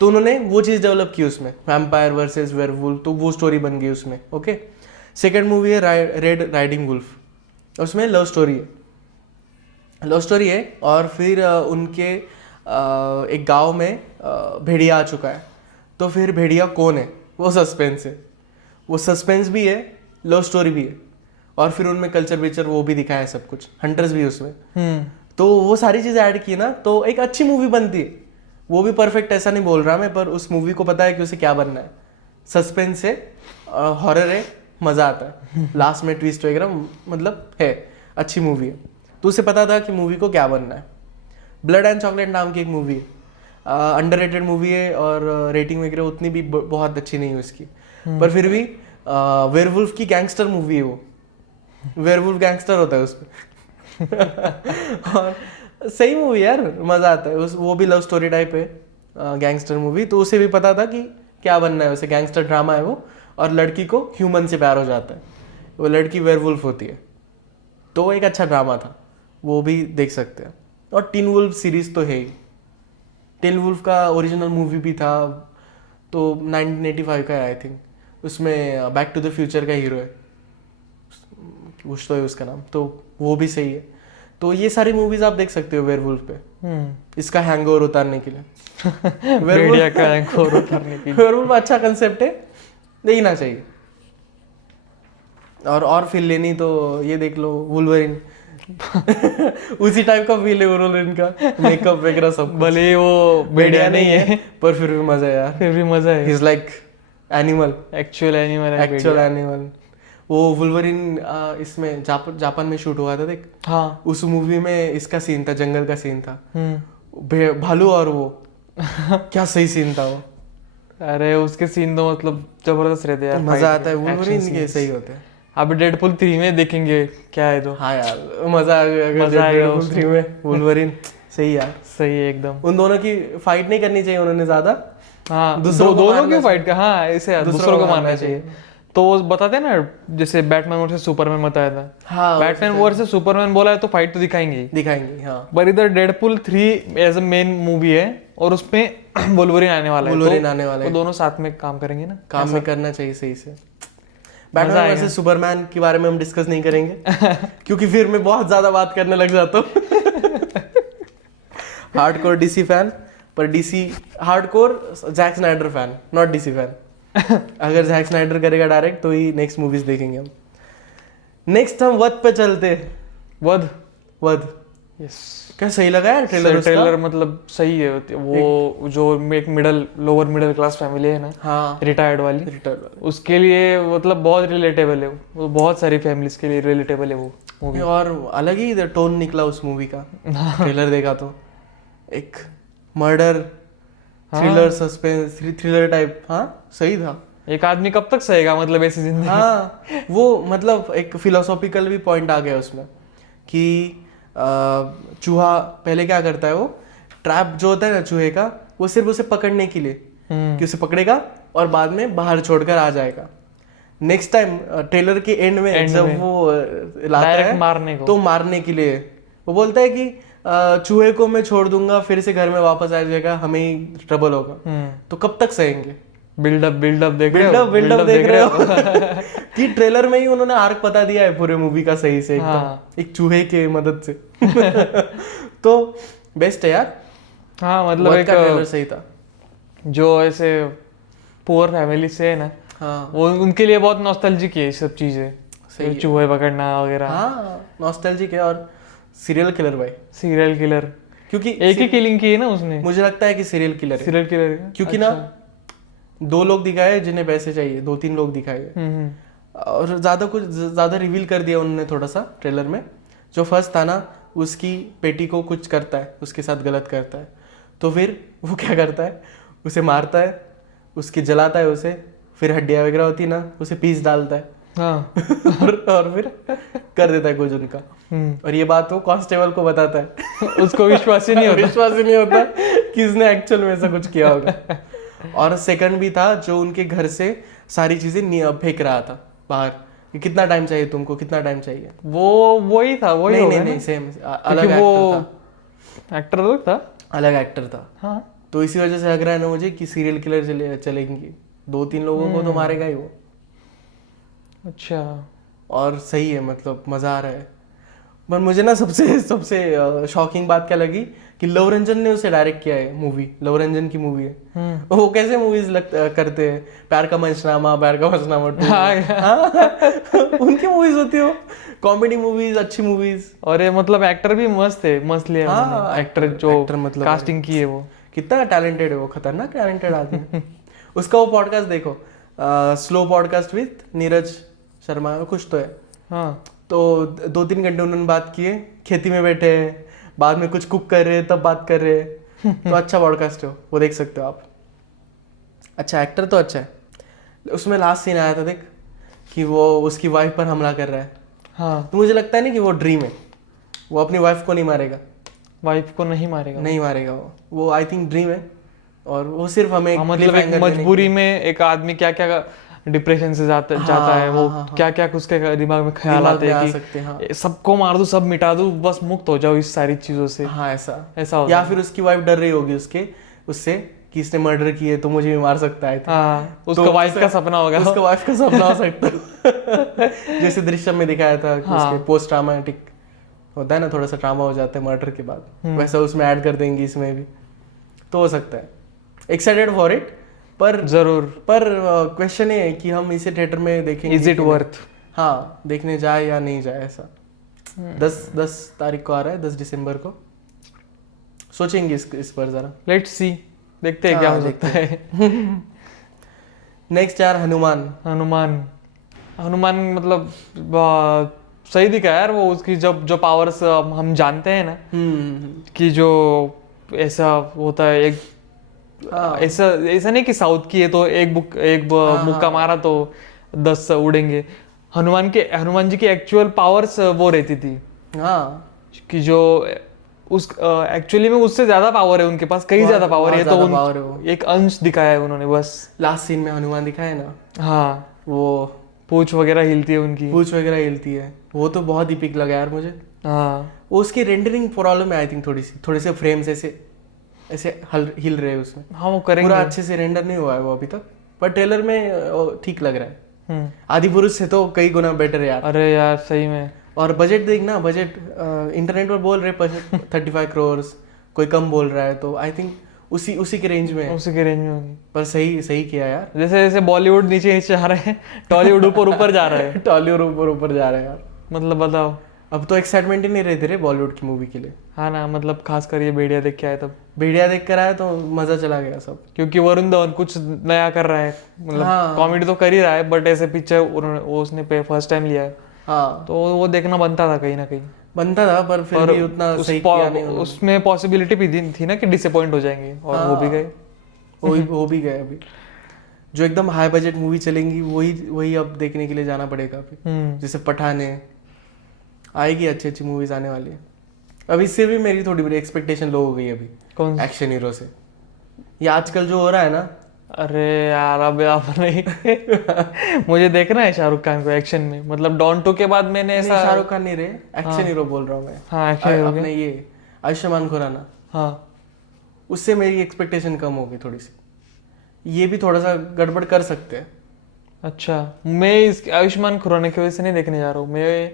तो उन्होंने वो चीज़ डेवलप की उसमें, वैम्पायर वर्सेस वेयरवुल्फ, तो वो स्टोरी बन गई उसमें। ओके, सेकंड मूवी है रेड राइडिंग वुल्फ, उसमें लव स्टोरी है और फिर उनके एक गांव में भेड़िया आ चुका है, तो फिर भेड़िया कौन है वो सस्पेंस भी है, लव स्टोरी भी है, और फिर उनमें कल्चर विचर वो भी दिखाया है, सब कुछ, हंटर्स भी उसमें। तो वो सारी चीज़ें ऐड की ना, तो एक अच्छी मूवी बनती है। वो भी परफेक्ट ऐसा नहीं बोल रहा मैं, पर उस मूवी को पता है कि उसे क्या बनना है। सस्पेंस है, हॉरर है, मज़ा आता है, लास्ट में ट्विस्ट वगैरह मतलब है, अच्छी मूवी है। तो उसे पता था कि मूवी को क्या बनना है। ब्लड एंड चॉकलेट नाम की एक मूवी है, अंडररेटेड मूवी है और रेटिंग वगैरह उतनी भी बहुत अच्छी नहीं है उसकी, पर फिर भी वेयरवुल्फ की गैंगस्टर मूवी है वो। वेयरवुल्फ गैंगस्टर होता है उसमें। और सही मूवी यार, मज़ा आता है। वो भी लव स्टोरी टाइप है, गैंगस्टर मूवी, तो उसे भी पता था कि क्या बनना है उसे, गैंगस्टर ड्रामा है वो, और लड़की को ह्यूमन से प्यार हो जाता है, वो लड़की वेयरवुल्फ होती है, तो एक अच्छा ड्रामा था, वो भी देख सकते हैं। और टीन वुल्फ सीरीज तो है ही, टीन वुल्फ का ओरिजिनल मूवी भी था, तो 1985 का है आई थिंक, उसमें बैक टू द फ्यूचर का हीरो है, कुछ तो है उसका नाम, तो वो भी सही है। तो ये सारी मूवीज आप देख सकते हो वेयरवुल्फ पे, इसका हैंगओवर उतारने के लिए। वेयरवुल्फ अच्छा कंसेप्ट है, देखना चाहिए। और फील लेनी तो ये देख लो वुल्वरिन। उसी टाइप का फील है वुल्वरिन का, मेकअप वगैरह सब, भले वो भेड़िया नहीं है पर फिर भी मजा है यार, he is like animal, actual animal. वो वुल्वरिन इसमें जापान में शूट हुआ था देख। हाँ, उस मूवी में इसका सीन था, जंगल का सीन था, भालू और वो क्या सही सीन था वो। अरे उसके सीन तो मतलब जबरदस्त रहते हैं यार, मजा आता है, वुल्वरिन के सही होते हैं। अब डेडपुल 3 में देखेंगे क्या है तो। हाँ यार मजा आएगा डेडपुल 3 में, वुल्वरिन सही यार, सही है एकदम। उन दोनों की फाइट नहीं करनी चाहिए उन्होंने ज्यादा, हाँ दोनों की फाइट का, हाँ ऐसे दूसरों को मारना चाहिए। तो वो बताते हैं ना, जैसे बैटमैन वर्सेस सुपरमैन बताया था, हाँ, बैटमैन वर्सेस सुपरमैन बोला है तो फाइट तो दिखाएंगे हाँ। पर इधर Deadpool 3 as a main movie है और उसमें वुल्वरिन आने वाला है, तो दोनों साथ में काम करेंगे ना, काम में करना चाहिए सही से। बैटमैन वर्सेस सुपरमैन के बारे में हम डिस्कस नहीं करेंगे क्योंकि फिर मैं बहुत ज्यादा बात करने लग जाता हूँ। हार्डकोर डीसी फैन, पर DC hardcore Jack Snyder fan, not DC fan. अगर जैक स्नाइडर करेगा डायरेक्ट तो ही नेक्स्ट मूवीज देखेंगे हम। नेक्स्ट हम वध पे चलते। वध। वध यस। क्या सही लगा यार ट्रेलर ट्रेलर मतलब सही है। वो जो एक लोअर मिडिल क्लास फैमिली है ना, हाँ रिटायर्ड वाली, उसके लिए मतलब बहुत रिलेटेबल है वो, बहुत सारी फैमिलीज के लिए रिलेटेबल है वो मूवी। और अलग ही टोन निकला उस मूवी का। ट्रेलर देखा तो एक murder thriller suspense thriller type, हाँ सही था। एक आदमी कब तक सहेगा मतलब ऐसी जिंदगी। हाँ वो मतलब एक फिलोसॉफिकल भी पॉइंट आ गया उसमें कि चूहा पहले क्या करता है, वो ट्रैप जो होता है ना चूहे का, वो सिर्फ उसे पकड़ने के लिए कि उसे पकड़ेगा और बाद में बाहर छोड़कर आ जाएगा। नेक्स्ट टाइम ट्रेलर के एंड में जब वो लाता है मारने को, तो मारने के लिए वो बोलता है कि चूहे को मैं छोड़ दूंगा फिर से घर में वापस आ जाएगा, हमें ही ट्रबल होगा। तो कब तक सहेंगे। बिल्डअप देख बिल्डअप देख रहे हो कि ट्रेलर में ही उन्होंने आर्क बता दिया है पूरे मूवी का सही से एकदम, एक चूहे के मदद से। तो बेस्ट है यार। हाँ मतलब एक ट्रेलर सही था। जो ऐसे पुअर फैमिली से है ना, हाँ वो उनके लिए बहुत नॉस्टैल्जिक है ये सब चीजें, सही चूहे पकड़ना वगैरह। हाँ नॉस्टैल्जिक है। और सीरियल किलर भाई, सीरियल किलर, क्योंकि एक ही किलिंग की है ना उसने, मुझे लगता है कि सीरियल किलर है। सीरियल किलर क्योंकि ना 2 लोग दिखाए जिन्हें पैसे चाहिए, 2-3 लोग दिखाए और ज्यादा रिवील कर दिया उन्होंने थोड़ा सा ट्रेलर में। जो फर्स्ट था ना, उसकी बेटी को कुछ करता है, उसके साथ गलत करता है, तो फिर वो क्या करता है, उसे मारता है, उसकी जलाता है उसे, फिर हड्डियां वगैरह होती ना उसे पीस डालता है। हाँ। और फिर कर देता है कुछ उनका। और ये बात वो कांस्टेबल को बताता है। उसको विश्वास ही नहीं होता, विश्वास ही नहीं होता कि इसने एक्चुअल में ऐसा कुछ किया होगा। और सेकंड भी था जो उनके घर से सारी चीजें फेंक रहा था बाहर कि कितना टाइम चाहिए तुमको, कितना टाइम चाहिए। वही था, वही नहीं सेम अलग एक्टर अलग था, अलग एक्टर था। हाँ। तो इसी वजह से लग रहा है ना मुझे कि सीरियल किलर चलेंगी, 2-3 लोगों को तो मारेगा ही वो। अच्छा। और सही है, मतलब मजा आ रहा है। पर मुझे ना सबसे शॉकिंग बात क्या लगी कि लव रंजन ने उसे डायरेक्ट किया है मूवी। लव रंजन की मूवी है। वो कैसे मूवीज करते हैं, प्यार का मंचनामा 2। हाँ, उनकी मूवीज होती हो, कॉमेडी मूवीज, अच्छी मूवीज। और ये मतलब एक्टर भी मस्त है, मस्त लिया हाँ, एक्टर जो मतलब कास्टिंग की है वो कितना टैलेंटेड है वो, खतरनाक टैलेंटेड आदमी। उसका वो पॉडकास्ट देखो, slow podcast with Neeraj Sharma कुछ तो है। हाँ। तो 2-3 घंटे उन्होंने बात किए, खेती में बैठे हैं, बाद में कुछ कुक कर रहे हैं, तब बात कर रहे हैं। तो अच्छा पॉडकास्ट है वो देख सकते हो आप। अच्छा एक्टर तो अच्छा है। उसमें लास्ट सीन आया था देख कि वो उसकी वाइफ पर हमला कर रहा है। हाँ। तो मुझे लगता है ना कि वो ड्रीम है, वो अपनी वाइफ को नहीं मारेगा। वाइफ को नहीं मारेगा, नहीं मारेगा वो आई थिंक ड्रीम है। और वो सिर्फ हमें मतलब एक मजबूरी में एक आदमी क्या क्या डिप्रेशन से जाता है वो, क्या क्या उसके दिमाग में ख्याल आते हैं कि सबको मार दूं, सब मिटा दूं, बस मुक्त हो जाओ इस सारी चीजों से। हाँ ऐसा होता या फिर उसकी वाइफ डर रही होगी उससे कि इसने मर्डर किए तो मुझे भी मार सकता है। हाँ, उसका वाइफ का सपना होगा, उसका वाइफ का सपना हो सकता है। जैसे दृश्यम में दिखाया था कि उसके पोस्ट ट्रॉमेटिक होता है ना, थोड़ा सा ट्रामा हो जाता है मर्डर के बाद, वैसा उसमें ऐड कर देंगे इसमें भी, तो हो सकता है। Excited for it. पर जरूर, पर क्वेश्चन है कि हम इसे थिएटर में देखेंगे, इज इट वर्थ। हाँ, देखने जाए या नहीं जाए ऐसा। 10 तारीख को आ रहा है, 10 दिसंबर को। सोचेंगे इस पर जरा, लेट्स सी, देखते हैं क्या हो सकता है। नेक्स्ट यार हनुमान मतलब सही दिखा यार वो, उसकी जो पावर्स हम जानते हैं ना कि जो ऐसा होता है, एक ऐसा नहीं कि साउथ की है तो एक मुक्का मारा तो 10 उड़ेंगे। हनुमान जी की एक्चुअल पावर्स वो रहती थी। हाँ, कि जो उस एक्चुअली में उससे ज्यादा पावर है उनके पास, कई ज्यादा पावर है। तो एक अंश दिखाया है उन्होंने बस। लास्ट सीन में हनुमान दिखाया ना, हाँ, वो पूंछ वगैरह हिलती है उनकी, हिलती है, वो तो बहुत ही पिक लगा यार मुझे। हाँ, वो उसकी रेंडरिंग प्रॉब्लम है आई थिंक, थोड़े से फ्रेम्स ऐसे हिल रहे हैं उसमें। हाँ, वो करेंगे, पूरा अच्छे से रेंडर नहीं हुआ है वो अभी तक, पर ट्रेलर में ठीक लग रहा है। आदि पुरुष से तो कई गुना बेटर है यार। अरे यार सही में। और बजट देखना, बजट इंटरनेट पर बोल रहे 35 करोड़, कोई कम बोल रहा है, तो आई थिंक उसी के रेंज में है। उसी के रेंज में होगी। पर सही सही किया यार। जैसे जैसे बॉलीवुड नीचे नीचे जा रहे हैं, टॉलीवुड ऊपर ऊपर जा रहा है। टॉलीवुड ऊपर ऊपर जा रहे हैं यार। मतलब बताओ, अब तो एक्साइटमेंट ही नहीं रहती रे बॉलीवुड की मूवी के लिए। हाँ ना, मतलब खास कर ये भेड़िया देख के आए तब, भेड़िया देख कर आया तो मजा चला गया सब। क्योंकि वरुण धवन कुछ नया कर रहा है, मतलब हाँ। कॉमेडी तो कर ही रहा है, बट ऐसे पिक्चर उसने फर्स्ट टाइम लिया है, हाँ तो वो देखना बनता था कहीं ना कहीं। बनता था, पर फिर भी उतना सही किया नहीं उन्होंने। उसमें पॉसिबिलिटी भी थी ना कि डिसअपॉइंट हो जाएंगे, और वो भी गए। वो भी गए। अभी जो एकदम हाई बजट मूवी चलेंगी वही अब देखने के लिए जाना पड़ेगा अभी। जैसे पठान है, आएगी अच्छी अच्छी मूवीज आने वाली है। अब इससे भी मेरी थोड़ी बड़ी एक्सपेक्टेशन लो हो गई अभी। कौन सी? एक्शन हीरो से। ये आजकल जो हो रहा है ना, अरे यार अब आप नहीं मुझे देखना है शाहरुख खान को एक्शन में, मतलब डॉन 2 के बाद मैंने नहीं, ऐसा। शाहरुख खान नहीं रहे, एक्शन हीरो बोल रहा हूँ मैं। हाँ एक्शन हीरो अपने ये आयुष्मान खुराना, हाँ उससे मेरी एक्सपेक्टेशन कम होगी थोड़ी सी। ये भी थोड़ा सा गड़बड़ कर सकते हैं। अच्छा, मैं इस आयुष्मान खुराना की वजह से नहीं देखने जा रहा हूँ, मैं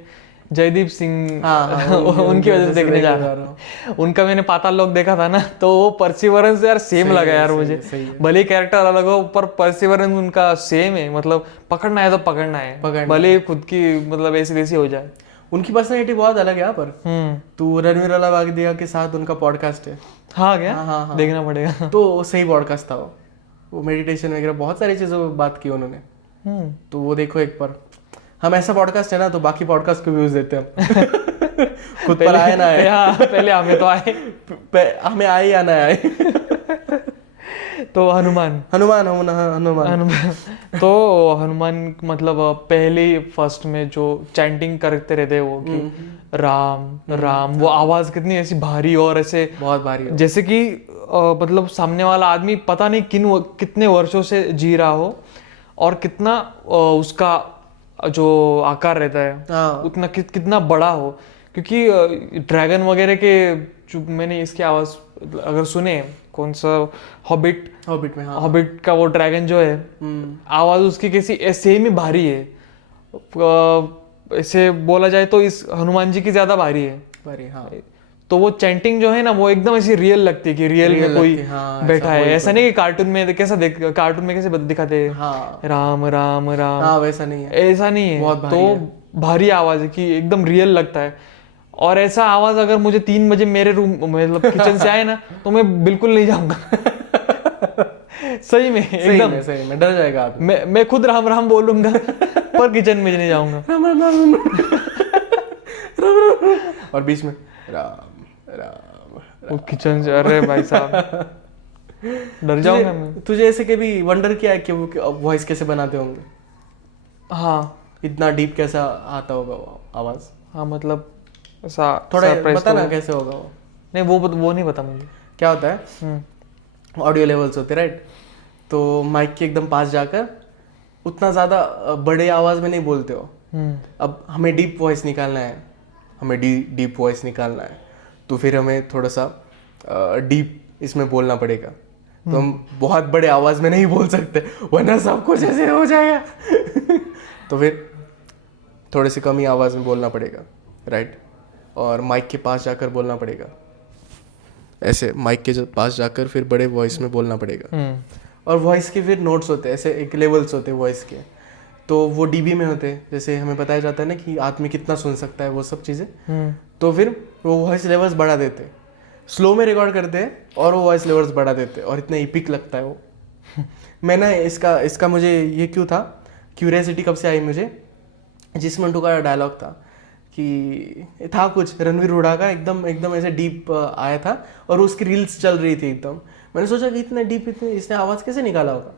जयदीप सिंह हाँ, उनकी वजह से देखने जा रहा हूँ। उनका मैंने पाताल लोक देखा था ना, तो वो परसिवरेंस यार सेम लगा यार मुझे। भले कैरेक्टर अलग हो पर परसिवरेंस उनका सेम है, मतलब पकड़ना है तो पकड़ना है, भले खुद की मतलब ऐसी वैसी हो जाए। उनकी पर्सनैलिटी बहुत अलग है यहाँ पर। तो रणवीर अलावादिया के साथ उनका पॉडकास्ट है। हाँ क्या? हाँ। देखना पड़ेगा। तो सही पॉडकास्ट था वो मेडिटेशन वगैरह बहुत सारी चीजों पर बात की उन्होंने। तो वो देखो एक बार। हम ऐसा पॉडकास्ट है ना, तो बाकी पॉडकास्ट को व्यूज देते हैं खुद पर आए ना आए। पहले हमें तो आए, हमें आए या ना आए। तो हनुमान तो हनुमान मतलब पहले फर्स्ट में जो चैंटिंग करते रहते वो कि राम राम, वो आवाज कितनी ऐसी भारी और ऐसे बहुत भारी हो। जैसे कि मतलब सामने वाला आदमी पता नहीं कितने वर्षों से जी रहा हो, और कितना उसका जो आकार रहता है उतना कितना बड़ा हो। क्योंकि ड्रैगन वगैरह के जो मैंने इसकी आवाज अगर सुने, कौन सा हॉबिट में, हाँ हॉबिट का वो ड्रैगन जो है, आवाज उसकी कैसी सेम ही भारी है। ऐसे बोला जाए तो इस हनुमान जी की ज्यादा भारी है। हाँ। तो वो चैंटिंग जो है ना, वो एकदम ऐसी रियल लगती है कि रियल में कोई बैठा है। ऐसा नहीं कि कार्टून में कार्टून में कैसे दिखाते हैं राम राम राम, हाँ वैसा नहीं है, ऐसा नहीं है। तो भारी आवाज है कि एकदम रियल लगता है। और ऐसा आवाज अगर मुझे 3 बजे मेरे रूम मतलब किचन से आए ना, तो मैं बिल्कुल नहीं जाऊंगा। सही में एकदम सही में डर जाएगा आदमी। मैं खुद राम राम बोलूंगा पर किचन में नहीं जाऊंगा। और बीच में राम राम वो किचन से, अरे भाई साहब डर जाऊंगा मैं। तुझे ऐसे कभी वंडर किया है कि वो वॉइस कैसे बनाते होंगे? हाँ, इतना डीप कैसा आता होगा वो आवाज? हाँ मतलब ऐसा थोड़ा बता ना कैसे होगा वो। नहीं वो नहीं पता मुझे। क्या होता है, ऑडियो लेवल्स होते राइट, तो माइक के एकदम पास जाकर उतना ज्यादा बड़े आवाज में नहीं बोलते हो। अब हमें डीप वॉइस निकालना है, तो फिर हमें थोड़ा सा डीप इसमें बोलना पड़ेगा। तो हम बहुत बड़े आवाज में नहीं बोल सकते, वरना सब कुछ ऐसे हो जाएगा। तो फिर थोड़े से कम ही आवाज में बोलना पड़ेगा राइट, और माइक के पास जाकर बोलना पड़ेगा। ऐसे माइक के पास जाकर फिर बड़े वॉइस में बोलना पड़ेगा। और वॉइस के फिर नोट्स होते हैं, ऐसे एक लेवल्स होते हैं वॉइस के, तो वो डीबी में होते हैं। जैसे हमें बताया जाता है ना कि आदमी कितना सुन सकता है, वो सब चीज़ें। तो फिर वो वॉइस लेवल्स बढ़ा देते हैं, स्लो में रिकॉर्ड करते हैं और वो वॉइस लेवल्स बढ़ा देते हैं, और इतना इपिक लगता है वो। मैंने इसका मुझे ये क्यों था, क्यूरियोसिटी कब से आई मुझे, जिसमें का डायलॉग था कि था कुछ रणवीर हुड्डा का, एकदम ऐसे डीप आया था और उसकी रील्स चल रही थी एकदम। मैंने सोचा कि इतना डीप इसने आवाज़ कैसे निकाला होगा।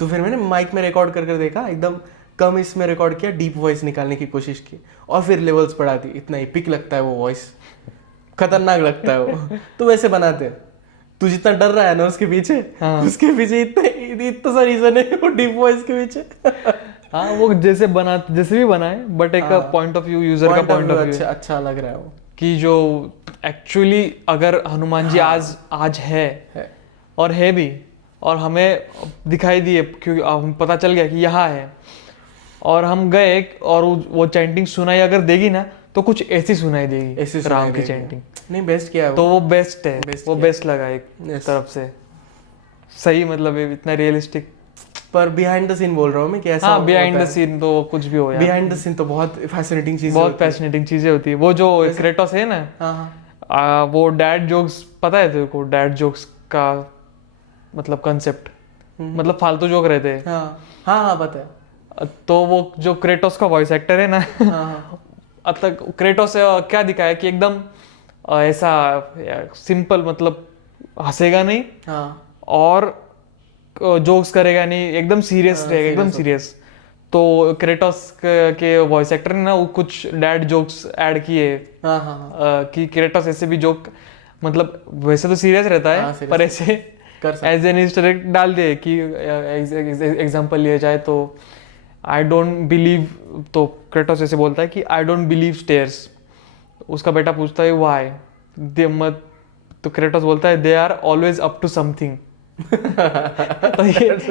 तो फिर मैंने माइक में रिकॉर्ड कर देखा, एकदम कम इसमें रिकॉर्ड किया, डीप वॉइस निकालने की कोशिश की, और फिर लेवल्स बढ़ा दी। इतना एपिक लगता है वो वॉइस, खतरनाक लगता है वो। तो वैसे बनाते हैं। तू जितना डर रहा है ना उसके पीछे, उसके पीछे इतना सा रीजन है वो डीप वॉइस के पीछे। हाँ, वो जैसे भी बनाए, बट एक पॉइंट ऑफ व्यू, यूजर का पॉइंट ऑफ व्यू अच्छा लग रहा है वो, कि जो एक्चुअली अगर हनुमान जी आज है और है भी, और हमें दिखाई दिए क्योंकि पता चल गया कि यहाँ है, और हम गए और वो चैंटिंग सुनाई अगर देगी ना, तो कुछ ऐसी सुनाई देगी राम की चैंटिंग। नहीं बेस्ट किया है वो, तो वो बेस्ट है, वो बेस्ट लगा एक तरफ से। सही, मतलब ये इतना रियलिस्टिक। पर बिहाइंड द सीन बोल रहा हूँ मैं कि ऐसा हाँ, बिहाइंड द सीन तो कुछ भी हो यार, बिहाइंड द सीन तो बहुत फैसिनेटिंग चीज बहुत फैसिनेटिंग चीजें होती है। वो जो क्रेटोस है ना, हाँ हाँ वो डैड जोक्स, पता है तेरे को डैड जोक्स का मतलब कंसेप्ट, मतलब फालतू जोक रहते हैं। हाँ हाँ हाँ पता है। तो वो जो क्रेटोस का वॉइस एक्टर है ना, हाँ हाँ अब तक क्रेटोस क्या दिखाया कि एकदम ऐसा सिंपल, मतलब हंसेगा नहीं हाँ और जोक्स करेगा नहीं, एकदम सीरियस रहेगा, एकदम serious सीरियस। तो क्रेटोस के वॉइस एक्टर ने ना वो कुछ डैड जोक्स ऐड किए, हाँ हाँ हाँ कि क्रेटोस ऐसे भी जोक, मतलब वैसे तो सीरियस रहता है, हाँ, serious पर ऐसे कर सकते एज एन ईस्टर एग डाल दे कि एग्जांपल लिया जाए तो आई डोंट बिलीव, तो क्रेटोस ऐसे बोलता है कि आई डोंट बिलीव स्टेयर्स। उसका बेटा पूछता है व्हाई, दे मत, तो क्रेटोस बोलता है they are always up to something. तो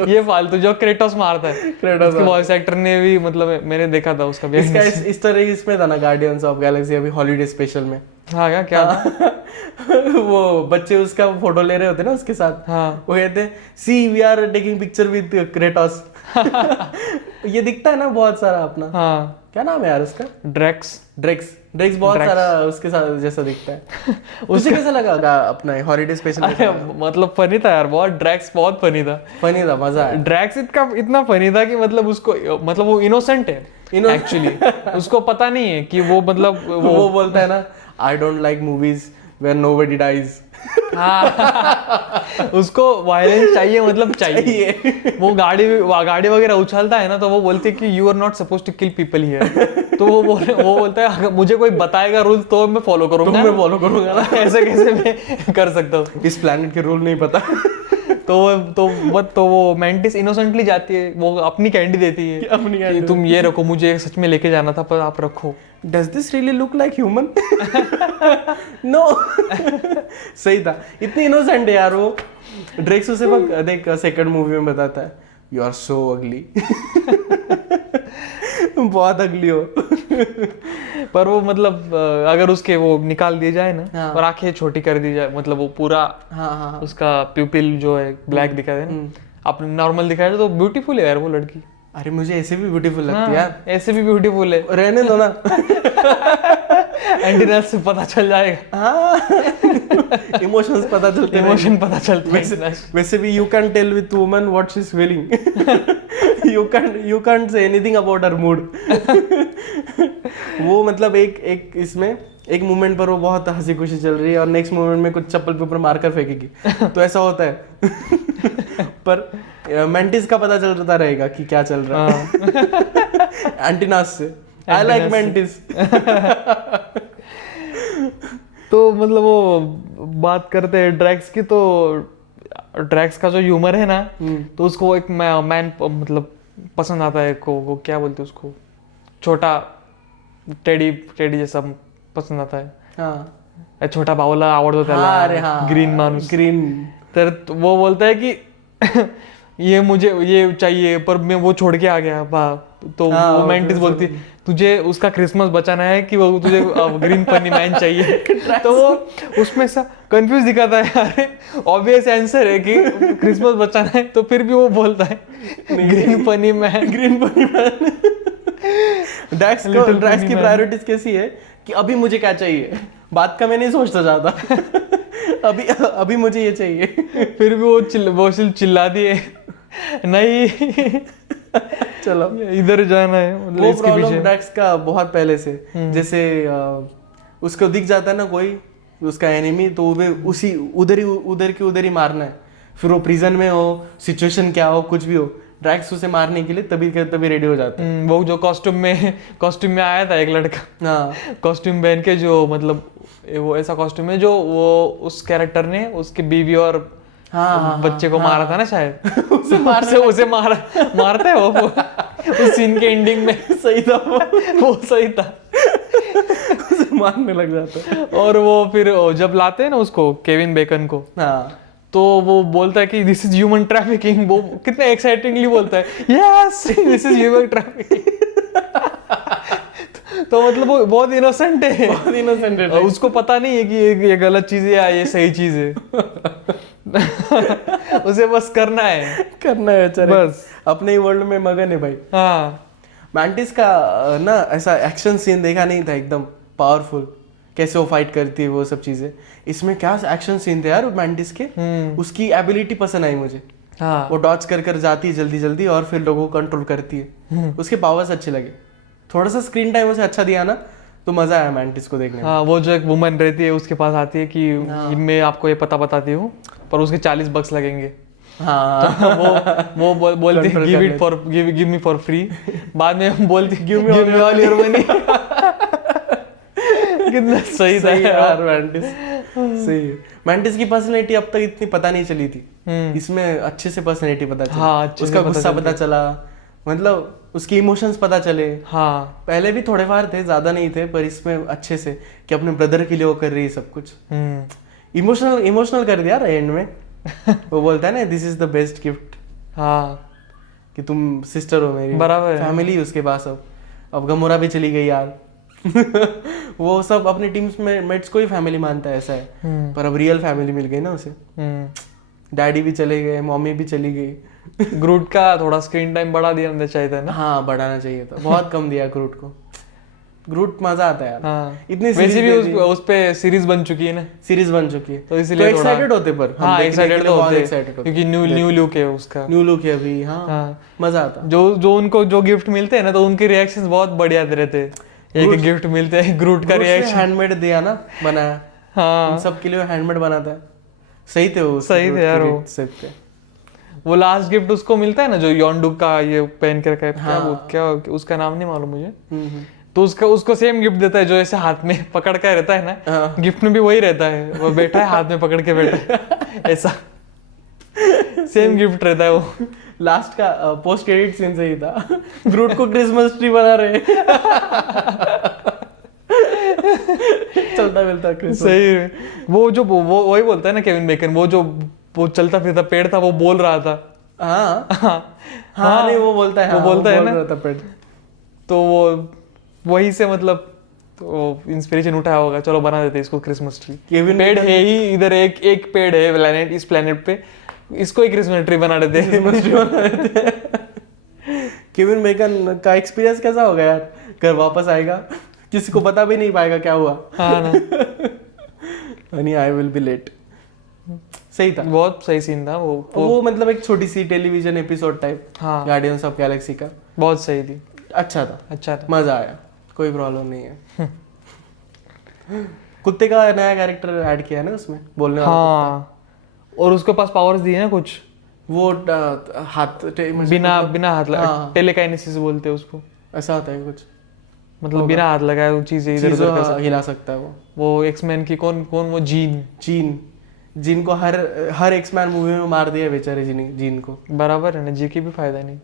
ये फालतू जो क्रेटोस मारता है, Kratos उसके वॉइस एक्टर ने भी, मतलब मैंने देखा था उसका behind इसका the scene। इस तरह इसमें था ना गार्डियंस ऑफ गैलेक्सी अभी हॉलीडे स्पेशल में। हाँ क्या था? वो बच्चे उसका फोटो ले रहे होते ना उसके साथ, हाँ वो कहते see we are taking picture with Kratos. ये दिखता है ना बहुत सारा अपना, हाँ, क्या नाम है यार उसका, ड्रैक्स। ड्रेक्स ड्रेक्स बहुत Drax। सारा उसके साथ जैसा दिखता है। उसे कैसा लगा अपना हॉलीडे स्पेशल? अरे मतलब फनी था यार, बहुत ड्रैक्स बहुत फनी था। फनी था, मजा आया। ड्रैक्स इतना फनी था कि मतलब उसको, मतलब वो इनोसेंट है एक्चुअली, उसको पता नहीं है कि वो मतलब वो बोलता है ना I don't like movies where nobody dies. हाँ, उसको वायलेंस चाहिए, मतलब चाहिए। वो गाड़ी वगैरह उछालता है ना, तो वो बोलते हैं कि you are not suppose to kill people here. तो वो बोलता है अगर मुझे कोई बताएगा रूल तो मैं फॉलो करूंगा, मैं फॉलो करूंगा ना, ऐसे कैसे मैं कर सकता हूँ? इस प्लेनेट के रूल नहीं पता। तो वो मैंटिस इनोसेंटली जाती है, वो अपनी कैंडी देती है, अपनी कि candy तुम ये रखो, मुझे सच में लेके जाना था पर आप रखो। Does this really look like human? No. सही था, इतनी इनोसेंट है यार वो। ड्रेक्स उसे देख सेकंड मूवी में बताता है यू आर सो अगली। बहुत अगली हो। पर वो मतलब अगर उसके वो निकाल दिए जाए ना, हाँ। और आंखें छोटी कर दी जाए, मतलब वो पूरा हाँ हाँ हाँ। उसका प्यूपिल जो है ब्लैक दिखा दे ना, अपने नॉर्मल दिखाया जाए तो ब्यूटीफुल है यार वो लड़की। अरे मुझे ऐसे भी ब्यूटीफुल लगती है यार। ऐसे भी ब्यूटीफुल है, रहने दो ना। एंटीना से पता चल जाएगा। हाँ, इमोशंस पता चलते हैं। इमोशन पता चलता है। वैसे भी you can tell with woman what she is feeling. You can say anything about her mood. वो मतलब एक इसमें एक मोमेंट पर वो बहुत हंसी खुशी चल रही है और नेक्स्ट मोमेंट में कुछ चप्पल के ऊपर मारकर फेंकेगी। तो ऐसा होता है। पर मेंटिस का पता चलता रहेगा कि क्या चल रहा है। एंटीनास से। I like mantis. तो मतलब वो बात करते हैं ड्रैक्स की, तो ड्रैक्स का जो ह्यूमर है ना, तो उसको एक मैन मतलब पसंद आता है को, वो क्या बोलते हैं उसको, छोटा टेडी जैसा पसंद आता है। हाँ छोटा बावला आवडतो हाँ, अरे त्याला, हाँ, ग्रीन माणूस। ग्रीन। तर वो बोलता है कि ये मुझे ये चाहिए पर मैं वो छोड़ के आ गया बा। तो हाँ, वो मेंटिस बोलती तुझे उसका क्रिसमस बचाना है कि वो तुझे ग्रीन फनी मैन चाहिए। तो वो उसमें सा कंफ्यूज दिखाता है, अरे ऑब्वियस आंसर है कि क्रिसमस बचाना है, तो फिर भी वो बोलता है ग्रीन फनी मैन। ग्रीन बनी मैन। ड्रैक्स की प्रायोरिटीज कैसी है कि अभी मुझे क्या चाहिए, बात का मैं नहीं सोचता ज्यादा। अभी मुझे ये चाहिए। फिर भी वो चिल्ला दिए नहीं चलो इधर जाना है, मतलब वो इसके प्रॉब्लम पीछे। ड्रैक्स का बहुत पहले से, जैसे उसको दिख जाता है ना कोई उसका एनिमी, तो वो उसी उधर ही मारना है। फिर वो प्रिजन में हो, सिचुएशन क्या हो, कुछ भी हो, ड्रैक्स उसे मारने के लिए तभी रेडी हो जाता है। वो जो कॉस्ट्यूम में आया था एक लड़का, हाँ कॉस्ट्यूम पहन के, जो मतलब वो ऐसा कॉस्ट्यूम है जो वो उस कैरेक्टर ने उसकी बीवी और बच्चे को मारा था ना शायद। उसे मारता है वो उस सीन के एंडिंग में। सही था वो सही था। उसे मारने लग जाता है। और वो फिर जब लाते हैं ना उसको, केविन बेकन को, हाँ तो वो बोलता है कि दिस इज ह्यूमन ट्रैफिकिंग। वो कितने एक्साइटिंगली बोलता है, yes this is human trafficking. तो मतलब वो बहुत इनोसेंट है, बहुत इनोसेंट है। उसको पता नहीं है कि ये गलत चीज है या ये सही चीज है। उसे बस करना है करना है बेचारे, बस। अपने ही वर्ल्ड में मगन है भाई। हाँ मैंटिस का ना ऐसा एक्शन सीन देखा नहीं था, एकदम पावरफुल, कैसे वो फाइट करती है वो सब चीजें। इसमें क्या एक्शन सीन थे यार मैंटिस के। उसकी एबिलिटी पसंद आई मुझे। हाँ वो डॉच कर कर जाती है जल्दी जल्दी और फिर लोगों को कंट्रोल करती है। उसके पावर्स अच्छे लगे। थोड़ा सा स्क्रीन टाइम उसे अच्छा दिया ना तो मजा आया मैंटिस को देखने में। हाँ, वो जो एक वुमन रहती है उसके पास आती है कि मैं आपको ये पता बताती हूँ पर उसके $40 लगेंगे। हाँ वो बोलती है Control गिव कर it for give me for free. बाद में बोलती Give me all your money. कितना सही था सही है यार। यार मैंटिस, सही है। मैंटिस की पर्सनैलिटी अब तक इतनी पता नहीं चली थी, इसमें अच्छे से पर्सनैलिटी पता चली। हाँ, अच्छे से उसका पता गुस्सा चलती पता चला, मतलब उसके इमोशंस पता चले। हाँ पहले भी थोड़े बार थे, ज्यादा नहीं थे, पर इसमें अच्छे से कि अपने ब्रदर के लिए वो कर रही है सब कुछ। इमोशनल इमोशनल कर दिया एंड में। वो बोलता है ना this is the best gift, हाँ कि तुम सिस्टर हो मेरी, बराबर है। फैमिली उसके पास। अब गमोरा भी चली गई यार। वो सब अपने टीम्स में मेट्स को ही फैमिली मानता है, ऐसा है। पर अब रियल फैमिली मिल गई ना उसे। डैडी भी चले गए, मम्मी भी चली गई। ग्रूट का थोड़ा स्क्रीन टाइम बढ़ा दिया चाहिए था ना। हाँ बढ़ाना चाहिए था, बहुत कम दिया ग्रूट को। ग्रूट मजा आता है यार। हाँ इतनी वैसे भी उस पे सीरीज बन चुकी है ना, सीरीज बन चुकी है तो इसलिए एक्साइटेड होते। पर हम हाँ देखने के एक्साइटेड लिए तो बहुत होते excited होते। क्योंकि न्यू लुक है उसका, न्यू लुक है अभी। हाँ, हाँ। मजा आता। जो उनको जो गिफ्ट मिलते हैं ना तो उनके रिएक्शंस बहुत बढ़िया रहते हैं। एक गिफ्ट मिलते हैं, ग्रूट का रिएक्शन हैंडमेड दिया ना, बनाया। हाँ इन सब के लिए हैंडमेड बनाता है। सही थे वो, सही थे यार वो। सब थे। वो लास्ट गिफ्ट उसको मिलता है ना जो योंडुक का ये पहन के रखा है, हाँ। क्या उसका नाम नहीं मालूम मुझे। तो उसको सेम गिफ्ट देता है जो ऐसे हाथ में पकड़ के रहता है ना। हाँ। गिफ्ट में भी वही रहता है, वो बैठा है हाथ में पकड़ के बैठा है ऐसा सेम गिफ्ट रहता है वो। लास्ट का पोस्ट क्रेडिट सीन सही था। ग्रूट को क्रिसमस ट्री बना रहे। चलता मिलता क्रिसमस। सही है। वो जो वो वही बोलता है ना केविन बेकन, वो चलता फिरता पेड़ था, वो बोल रहा था। हाँ हाँ हाँ नहीं वो बोलता है, वो बोलता है ना। बोल रहा था पेड़। तो वो वही से मतलब तो इंस्पिरेशन उठाया होगा, चलो बना देते इसको क्रिसमस ट्री। केविन पेड़ है ही इधर, एक पेड़ है प्लेनेट, इस प्लेनेट पे, इसको एक क्रिसमस ट्री बना देते केविन बेकन का एक्सपीरियंस कैसा होगा यार, घर वापस आएगा किसी को पता भी नहीं पाएगा क्या हुआ। हाँ ना। Honey I will be late. सही था, बहुत सही सीन था वो मतलब एक छोटी सी टेलीविजन एपिसोड टाइप। हाँ गार्डियंस ऑफ गैलेक्सी का बहुत सही थी, अच्छा था, अच्छा था। मजा आया, कोई प्रॉब्लम नहीं है। कुत्ते का नया कैरेक्टर ऐड किया है ना उसमें, बोलने वाला हाँ और उसके पास पावर्स दिए ना कुछ, वो हाथ बिना हाथ लगा, हाँ। टेलीकाइनेसिस बोलते हैं उसको। ऐसा होता है कुछ, मतलब बिना हाथ लगाए वो चीजें इधर उधर कर सकता है। हिला सकता है वो एक्समैन की कौन वो जीन जिनको हर एक्समैन मूवी में मार दिया बेचारे जिन को। बराबर है ना, जी की भी फायदा नहीं।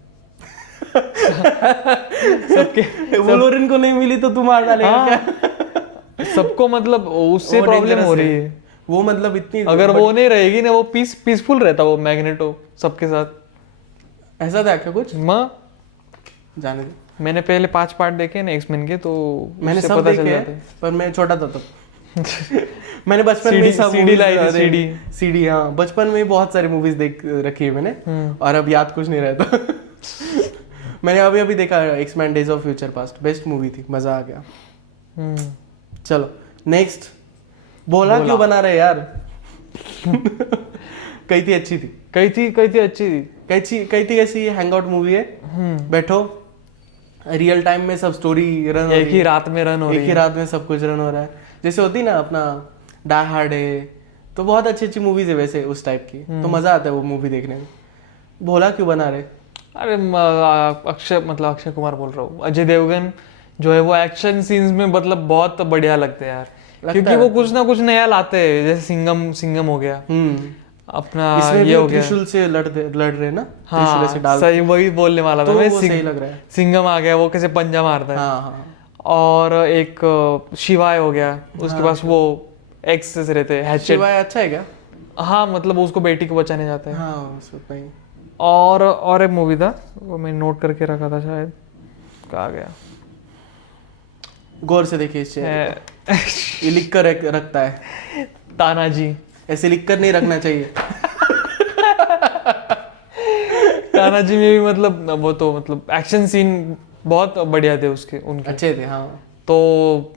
सबके वोलोरिन को नहीं मिली तो तू मार डालेगा हाँ, क्या? सबको मतलब उससे वो प्रॉब्लम dangerous हो रही है। वो मतलब इतनी, अगर वो नहीं रहेगी ना, वो पीसफुल रहता वो मैग्नेटो सबके साथ। ऐसा था क्या कुछ, माँ जाने दे। मैंने पहले 5 पार्ट देखे ना एक्समैन के, तो मैंने उससे सब पता चल देखे जाता है। पर मैं छोटा था तब। मैंने बचपन में सब CD लाई थी, सीडी। हाँ बचपन में बहुत सारी मूवीज देख रखी है मैंने, और अब याद कुछ नहीं रहता। मैंने अभी देखा X Men days of future past, best movie थी, मजा आ गया। चलो नेक्स्ट, बोला क्यों बना रहे यार। कही थी अच्छी थी, कही थी अच्छी थी। कही थी कैसी हैंगआउट मूवी है, बैठो रियल टाइम में सब स्टोरी रन, एक ही रात में रन हो रही एक ही रात में सब कुछ रन हो रहा है। जैसे होती ना अपना डाई हार्ड है, तो बहुत अच्छी मूवीज है वैसे उस टाइप की, तो मजा आता है वो मूवी देखने में। भोला क्यों बना रहे, अरे अक्षय कुमार बोल रहा हूँ, अजय देवगन जो है वो एक्शन सीन्स में मतलब बहुत बढ़िया लगते हैं यार, क्योंकि वो कुछ ना कुछ नया लाते हैं। जैसे सिंगम हो गया अपना, इसमें ये हो गया त्रिशूल से लड़ रहे ना, त्रिशूल हाँ ऐसे डाल, सही वही बोलने वाला था तो मैं। वो सही लग रहा है। सिंगम आ गया, वो कैसे पंजा मारता है। हाँ हाँ और एक शिवाय हो गया, उसके पास वो एक्स से रहते हैं, हैचेट। शिवाय अच्छा है क्या? हाँ मतलब वो उसको बेटी को बचाने जाता है। हाँ उतना ही। और एक मूवी था वो मैं नोट करके रखा था शायद, कहाँ गया। गौर से देखिए इस चेहरे को। ये लिख कर रखता है, तानाजी। ऐसे लिख कर नहीं रखना चाहिए। तानाजी में भी मतलब वो तो मतलब एक्शन सीन बहुत बढ़िया थे उसके उनके, अच्छे थे हाँ। तो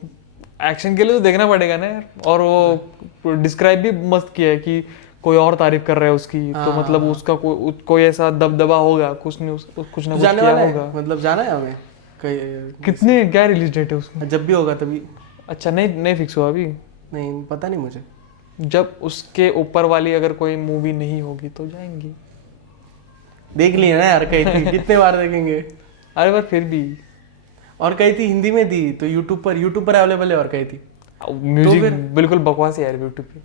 एक्शन के लिए तो देखना पड़ेगा ना यार। और वो डिस्क्राइब भी मस्त किया है कि कोई और तारीफ कर रहा है उसकी, तो मतलब उसका कोई ऐसा दबदबा होगा, कुछ नहीं कुछ ना कुछ जाने किया वाला है होगा। मतलब जाना है हमें कहीं? कितने क्या रिलीज डेट है उसकी? जब भी होगा तभी। अच्छा नहीं नहीं फिक्स हुआ अभी? नहीं पता नहीं मुझे। जब उसके ऊपर वाली अगर कोई मूवी नहीं होगी तो जाएंगे। देख लिया ना यार, कही थी कितने बार देखेंगे। अरे बार फिर भी और कही थी हिंदी में थी तो यूट्यूब पर अवेलेबल है। और कही थी म्यूजिक बिल्कुल बकवास है यार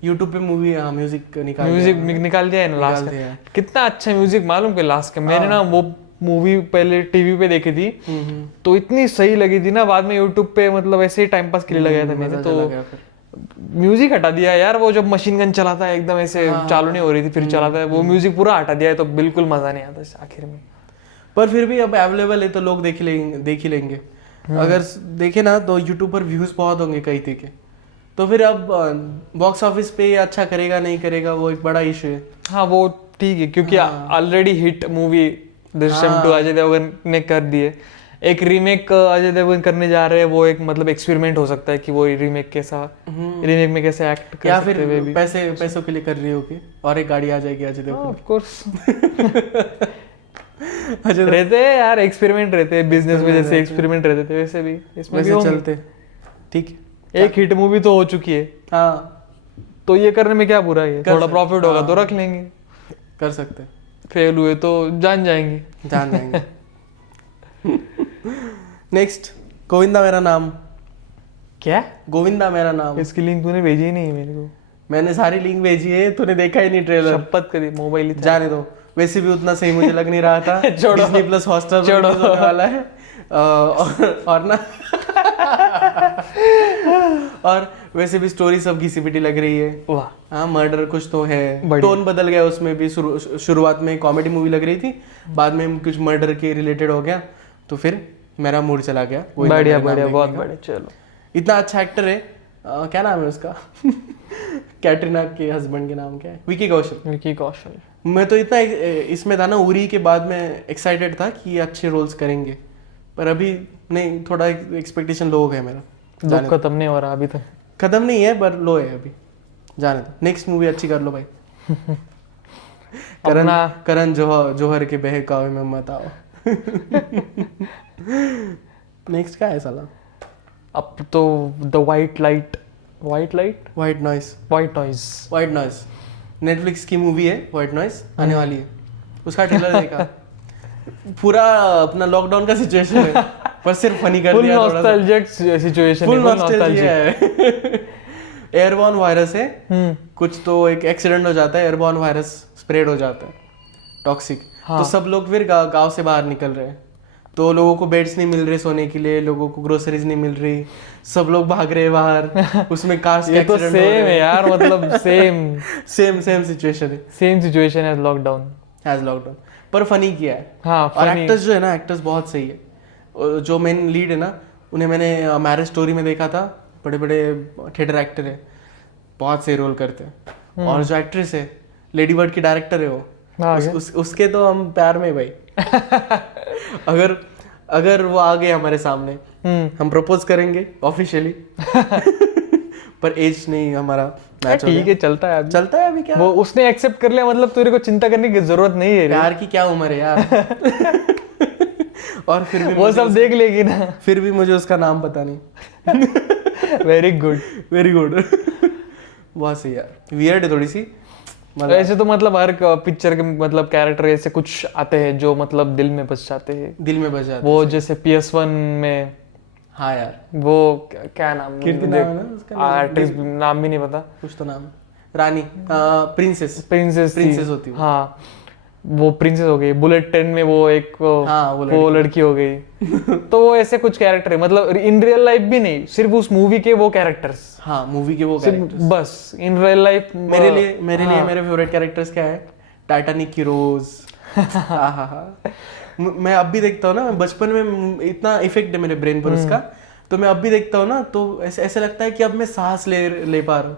यूट्यूब पे मूवी, हाँ म्यूजिक निकाल दिया है ना लास्ट दिया है। का। कितना अच्छा म्यूजिक मालूम के लास्ट का। मैंने ना वो मूवी पहले टीवी पे देखी थी तो इतनी सही लगी थी ना, बाद में यूट्यूब पे मतलब ऐसे ही टाइम पास के लिए लगाया था मैंने, तो म्यूजिक हटा दिया यार। वो जब मशीन गन चलाता है एकदम ऐसे चालू नहीं हो रही थी फिर चलाता है, वो म्यूजिक पूरा हटा दिया है तो बिल्कुल मजा नहीं आता आखिर में। पर फिर भी अब अवेलेबल है तो लोग देख ही लेंगे। अगर देखे ना तो यूट्यूब पर व्यूज बहुत होंगे कई थी के, तो फिर अब बॉक्स ऑफिस पे अच्छा करेगा नहीं करेगा वो एक बड़ा इशू है। हाँ वो ठीक है, क्योंकि already hit movie Drishyam 2 Ajay Devgn ने कर दिए। एक रीमेक अजय देवगन करने जा रहे हैं, वो एक मतलब एक्सपेरिमेंट हो सकता है कि वो रीमेक में कैसे एक्ट कर या सकते फिर हैं भी। पैसों के लिए कर रही होगी और एक गाड़ी आ जाएगी अजय देवगन ऑफ कोर्स रहते हैं यार, एक्सपेरिमेंट रहते हैं बिजनेस में, जैसे एक्सपेरिमेंट रहते थे वैसे भी इसमें भी होंगे। चलते ठीक है। एक हिट मूवी तो हो चुकी है, हाँ तो ये करने में क्या बुरा है? थोड़ा प्रॉफिट होगा तो रख लेंगे, कर सकते, फेल हुए तो जान जाएंगे। नेक्स्ट गोविंदा मेरा नाम। क्या गोविंदा मेरा नाम? इसकी लिंक तूने भेजी ही नहीं मेरे को। मैंने सारी लिंक भेजी है, तूने देखा ही नहीं ट्रेलर। शपथ करी मोबाइल ही था। जाने दो, वैसे भी उतना सही मुझे लग नहीं रहा था। Disney Plus हॉटस्टार पर रिलीज होने वाला है और ना और वैसे भी स्टोरी सब घिसी पिटी लग रही है। वाह, हाँ मर्डर कुछ तो है, टोन बदल गया उसमें भी। शुरुआत में कॉमेडी मूवी लग रही थी, बाद में कुछ मर्डर के रिलेटेड हो गया, तो फिर मेरा मूड चला गया। बढ़िया बढ़िया, बहुत बढ़िया। चलो, इतना अच्छा एक्टर है। क्या नाम है उसका? कैटरीना के हस्बैंड के नाम क्या है? विकी कौशल। विकी कौशल। मैं तो इतना इसमें था ना, उरी के बाद में एक्साइटेड था कि ये अच्छे रोल्स करेंगे, पर अभी नहीं, थोड़ा एक्सपेक्टेशन लो हो गया मेरा। दुख खत्म नहीं हो रहा अभी तक। खत्म नहीं है पर लो है अभी, जाने दो। नेक्स्ट मूवी अच्छी कर लो भाई। करण जौहर के बहकावे में मत आओ। नेक्स्ट क्या है साला? अब तो द वाइट नॉइज नेटफ्लिक्स की मूवी है वाइट नॉइज, आने वाली है। उसका ट्रेलर देखा। पूरा अपना लॉकडाउन का सिचुएशन है, पर सिर्फ फनी कर दिया। फुल नॉस्टैल्जिक सिचुएशन है, फुल नॉस्टैल्जिक। एयरबॉर्न वायरस है कुछ, तो एक एक्सीडेंट हो जाता है, एयरबॉर्न वायरस स्प्रेड हो जाता है, टॉक्सिक। तो सब लोग फिर गांव से बाहर निकल रहे हैं, तो लोगों को बेड्स नहीं मिल रहे सोने के लिए, लोगों को ग्रोसरीज नहीं मिल रही, सब लोग भाग रहे हैं बाहर। उसमें कार्स के एक्सीडेंट हो रहे हैं। सेम है यार, मतलब सेम सिचुएशन एज लॉकडाउन, पर फनी किया है। हाँ, और एक्टर्स जो है ना, एक्टर्स बहुत सही है। जो मेन लीड है ना, उन्हें मैंने मैरिज स्टोरी में देखा था। बड़े बड़े थिएटर एक्टर है, बहुत सही रोल करते हैं। और जो एक्ट्रेस है, लेडी बर्ड की डायरेक्टर है वो, उसके तो हम प्यार में भाई। अगर वो आ गए हमारे सामने, हम प्रपोज करेंगे ऑफिशियली। पर एज नहीं हमारा मैच हो गया। ठीक है, चलता है अभी क्या वो उसने एक्सेप्ट कर लिया, मतलब तेरे को चिंता करने की जरूरत नहीं है। प्यार की क्या उम्र है यार। और फिर भी वो सब देख लेगी ना। फिर भी मुझे उसका नाम पता नहीं। वेरी गुड बहुत सही यार, वियर्ड है थोड़ी सी। ऐसे तो मतलब हर पिक्चर के मतलब कैरेक्टर ऐसे कुछ आते हैं जो मतलब दिल में बस जाते हैं। वो जैसे PS1 में, हाँ यार, वो क्या नाम, कीर्ति नाम है ना उसका? आर्टिस्ट नाम भी नहीं पता, कुछ तो नाम, रानी, प्रिंसेस होती है। हाँ, वो प्रिंसेस हो गई। बुलेट ट्रेन में वो एक वो लड़की हो गई। तो वो ऐसे कुछ कैरेक्टर है, मतलब इन रियल लाइफ भी नहीं, सिर्फ उस मूवी के वो कैरेक्टर्स। हाँ, मूवी के वो कैरेक्टर्स बस। इन रियल लाइफ मेरे लिए मेरे फेवरेट कैरेक्टर्स क्या है? टाइटैनिक की रोज। मैं अब भी देखता हूँ ना, बचपन में इतना इफेक्ट है मेरे ब्रेन पर उसका, तो मैं अब भी देखता हूँ ना, तो ऐसे लगता है कि अब मैं सांस ले पा रहा हूँ,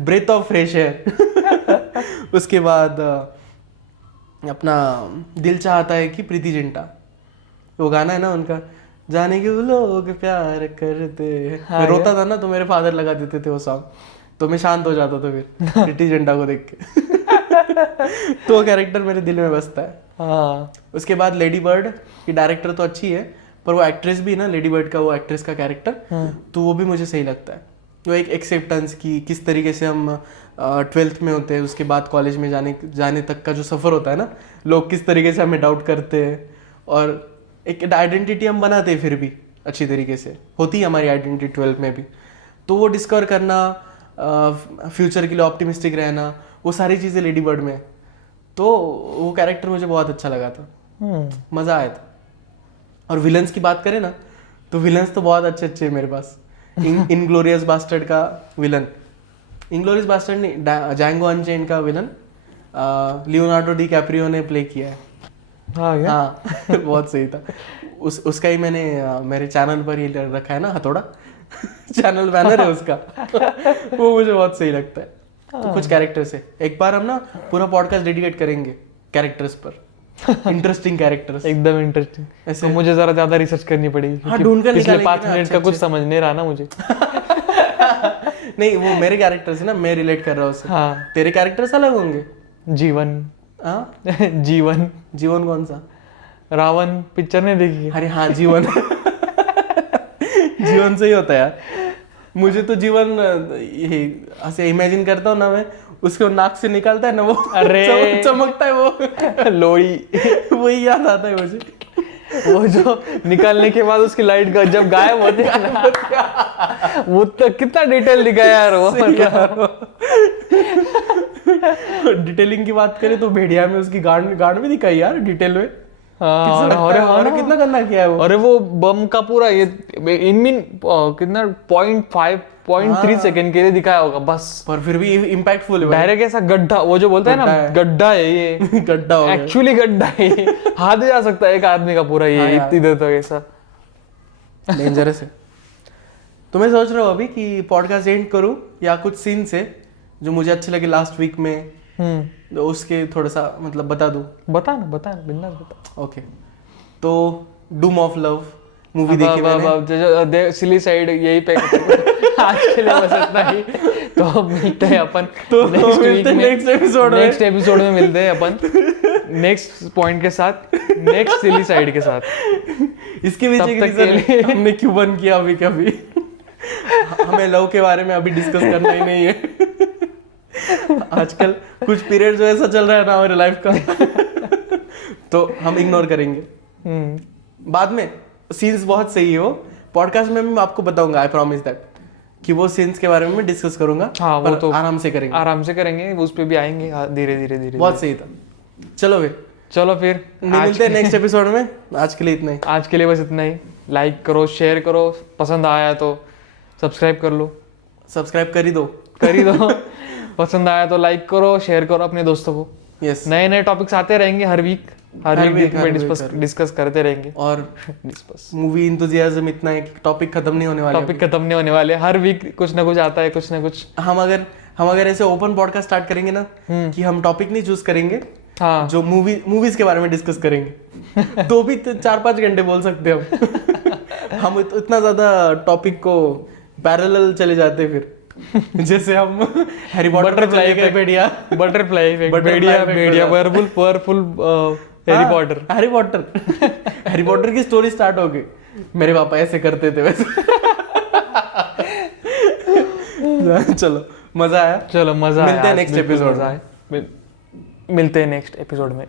ब्रेथ ऑफ फ्रेश एयर। उसके बाद अपना दिल चाहता है कि प्रीति जिंटा, वो गाना है ना उनका, जाने के वो लोग प्यार करते हैं। मैं रोता था ना तो मेरे फादर लगा देते थे वो सॉन्ग, तो मैं शांत हो जाता था फिर प्रीति जिंटा को देख के। तो वो कैरेक्टर मेरे दिल में बसता है। हाँ उसके बाद लेडी बर्ड की डायरेक्टर तो अच्छी है, पर वो एक्ट्रेस भी ना, लेडी बर्ड का वो एक्ट्रेस का कैरेक्टर, तो वो भी मुझे सही लगता है। वो एक एक्सेप्टेंस की, किस तरीके से हम 12th में होते हैं, उसके बाद कॉलेज में जाने तक का जो सफ़र होता है ना, लोग किस तरीके से हमें डाउट करते हैं, और एक आइडेंटिटी हम बनाते हैं फिर भी अच्छी तरीके से, होती है हमारी आइडेंटिटी 12th में भी। तो वो डिस्कवर करना, फ्यूचर के लिए ऑप्टिमिस्टिक रहना, वो सारी चीज़ें लेडी बर्ड में है। तो वो कैरेक्टर मुझे बहुत अच्छा लगा था, मज़ा आया था। और विलन्स की बात करें ना, तो विलन्स तो बहुत अच्छे अच्छे हैं मेरे पास। इनग्लोरियस बास्टर्ड का विलन, इनग्लोरियस बास्टर्ड नहीं, जैंगो अनचेन का विलन लियोनार्डो डी कैप्रियो ने प्ले किया है। हाँ बहुत सही था। उसका ही मैंने मेरे चैनल पर ही रखा है ना, हथौड़ा। चैनल बैनर है उसका। वो मुझे बहुत सही लगता है। तो कुछ कैरेक्टर्स है, एक बार हम ना पूरा पॉडकास्ट डेडिकेट करेंगे कैरेक्टर्स पर, इंटरेस्टिंग कैरेक्टर्स, एकदम इंटरेस्टिंग। ऐसे तो मुझे जरा ज्यादा रिसर्च करनी पड़ेगी। हाँ, ढूंढ कर पिछले निकालेंगे 5 ना, मिनट का कुछ समझ नहीं रहा ना मुझे। नहीं, वो मेरे कैरेक्टर्स है ना, मैं रिलेट कर रहा हूँ उससे। हाँ तेरे कैरेक्टर्स अलग होंगे। जीवन। हाँ जीवन जीवन कौन सा? रावण पिक्चर नहीं देखी? अरे हाँ, जीवन। जीवन से ही होता है यार। मुझे तो जीवन ये ऐसे इमेजिन करता हूँ ना मैं, उसको नाक से निकालता है ना वो, अरे चमकता है वो, लोई। वही याद आता है मुझे। वो जो निकालने के बाद उसकी लाइट जब गायब होती है ना, वो तो कितना डिटेल दिखा यार वो। डिटेलिंग की बात करें तो भेड़िया में उसकी गांड भी दिखाई यार डिटेल में। हाँ, अरे कितना गंदा किया है वो। अरे वो बम का पूरा ये इन कितना 0.3 सेकंड के लिए दिखाया होगा बस, पर फिर भी इम्पैक्टफुल है। डायरेक्ट ऐसा गड्ढा, वो जो बोलता है ना गड्ढा है ये, गड्ढा हो गया। एक्चुअली गड्ढा है ये। हाथ जा सकता है एक आदमी का पूरा ये इधर तक ऐसा। डेंजरस है। तो मैं सोच रहा हूँ अभी कि पॉडकास्ट एंड करूँ या कुछ सीन से जो मुझे अच्छे लगे लास्ट वीक में, तो उसके थोड़ा सा मतलब बता दूँ। बता ना बिंदास बता। ओके, तो डूम ऑफ लव मूवी देखी मैंने। सिली साइड यही पे आज के लिए बस इतना ही। तो मिलते हैं अपन नेक्स्ट वीक में, नेक्स्ट एपिसोड में मिलते हैं अपन नेक्स्ट पॉइंट के साथ, नेक्स्ट सिली साइड के साथ। इसके पीछे की रीजन हमने क्यों बंद किया अभी कभी। हमें लव के बारे में अभी डिस्कस करना ही नहीं है। आजकल कुछ पीरियड जो ऐसा चल रहा है ना हमारे लाइफ का, तो हम इग्नोर करेंगे। बाद में सीन्स बहुत सही है वो, पॉडकास्ट में मैं आपको बताऊंगा, आई प्रॉमिस दैट, कि वो सीन्स के बारे में मैं डिस्कस करूंगा। हाँ, वो तो आराम से करेंगे, उस पे भी आएंगे धीरे धीरे। बहुत सही था। चलो फिर मिलते हैं नेक्स्ट एपिसोड में। आज के लिए इतना ही। आज के लिए बस इतना ही। लाइक करो, शेयर करो, पसंद आया तो सब्सक्राइब कर लो। सब्सक्राइब कर ही दो पसंद आया तो लाइक करो, शेयर करो अपने दोस्तों को। यस, नए टॉपिक्स आते रहेंगे हर वीक में डिस्कस करते रहेंगे। और मूवी इंथुजियाज्म इतना है कि टॉपिक खत्म नहीं होने वाले। हर वीक कुछ ना कुछ आता है, कुछ ना कुछ। हम अगर ऐसे ओपन पॉडकास्ट स्टार्ट करेंगे ना, कि हम टॉपिक नहीं चूज करेंगे, हाँ, जो मूवीज के बारे में डिस्कस करेंगे, तो भी 4-5 घंटे बोल सकते हैं हम इतना ज्यादा टॉपिक को पैरेलल चले जाते हैं फिर। जैसे हम हैरी पॉटर बटरफ्लाई इफेक्ट, भेड़िया, वेयरवुल्फ, हैरी पॉटर की स्टोरी स्टार्ट हो गई, मेरे पापा ऐसे करते थे वैसे। चलो मजा आया। मिलते हैं नेक्स्ट एपिसोड में। मिलते हैं नेक्स्ट एपिसोड में।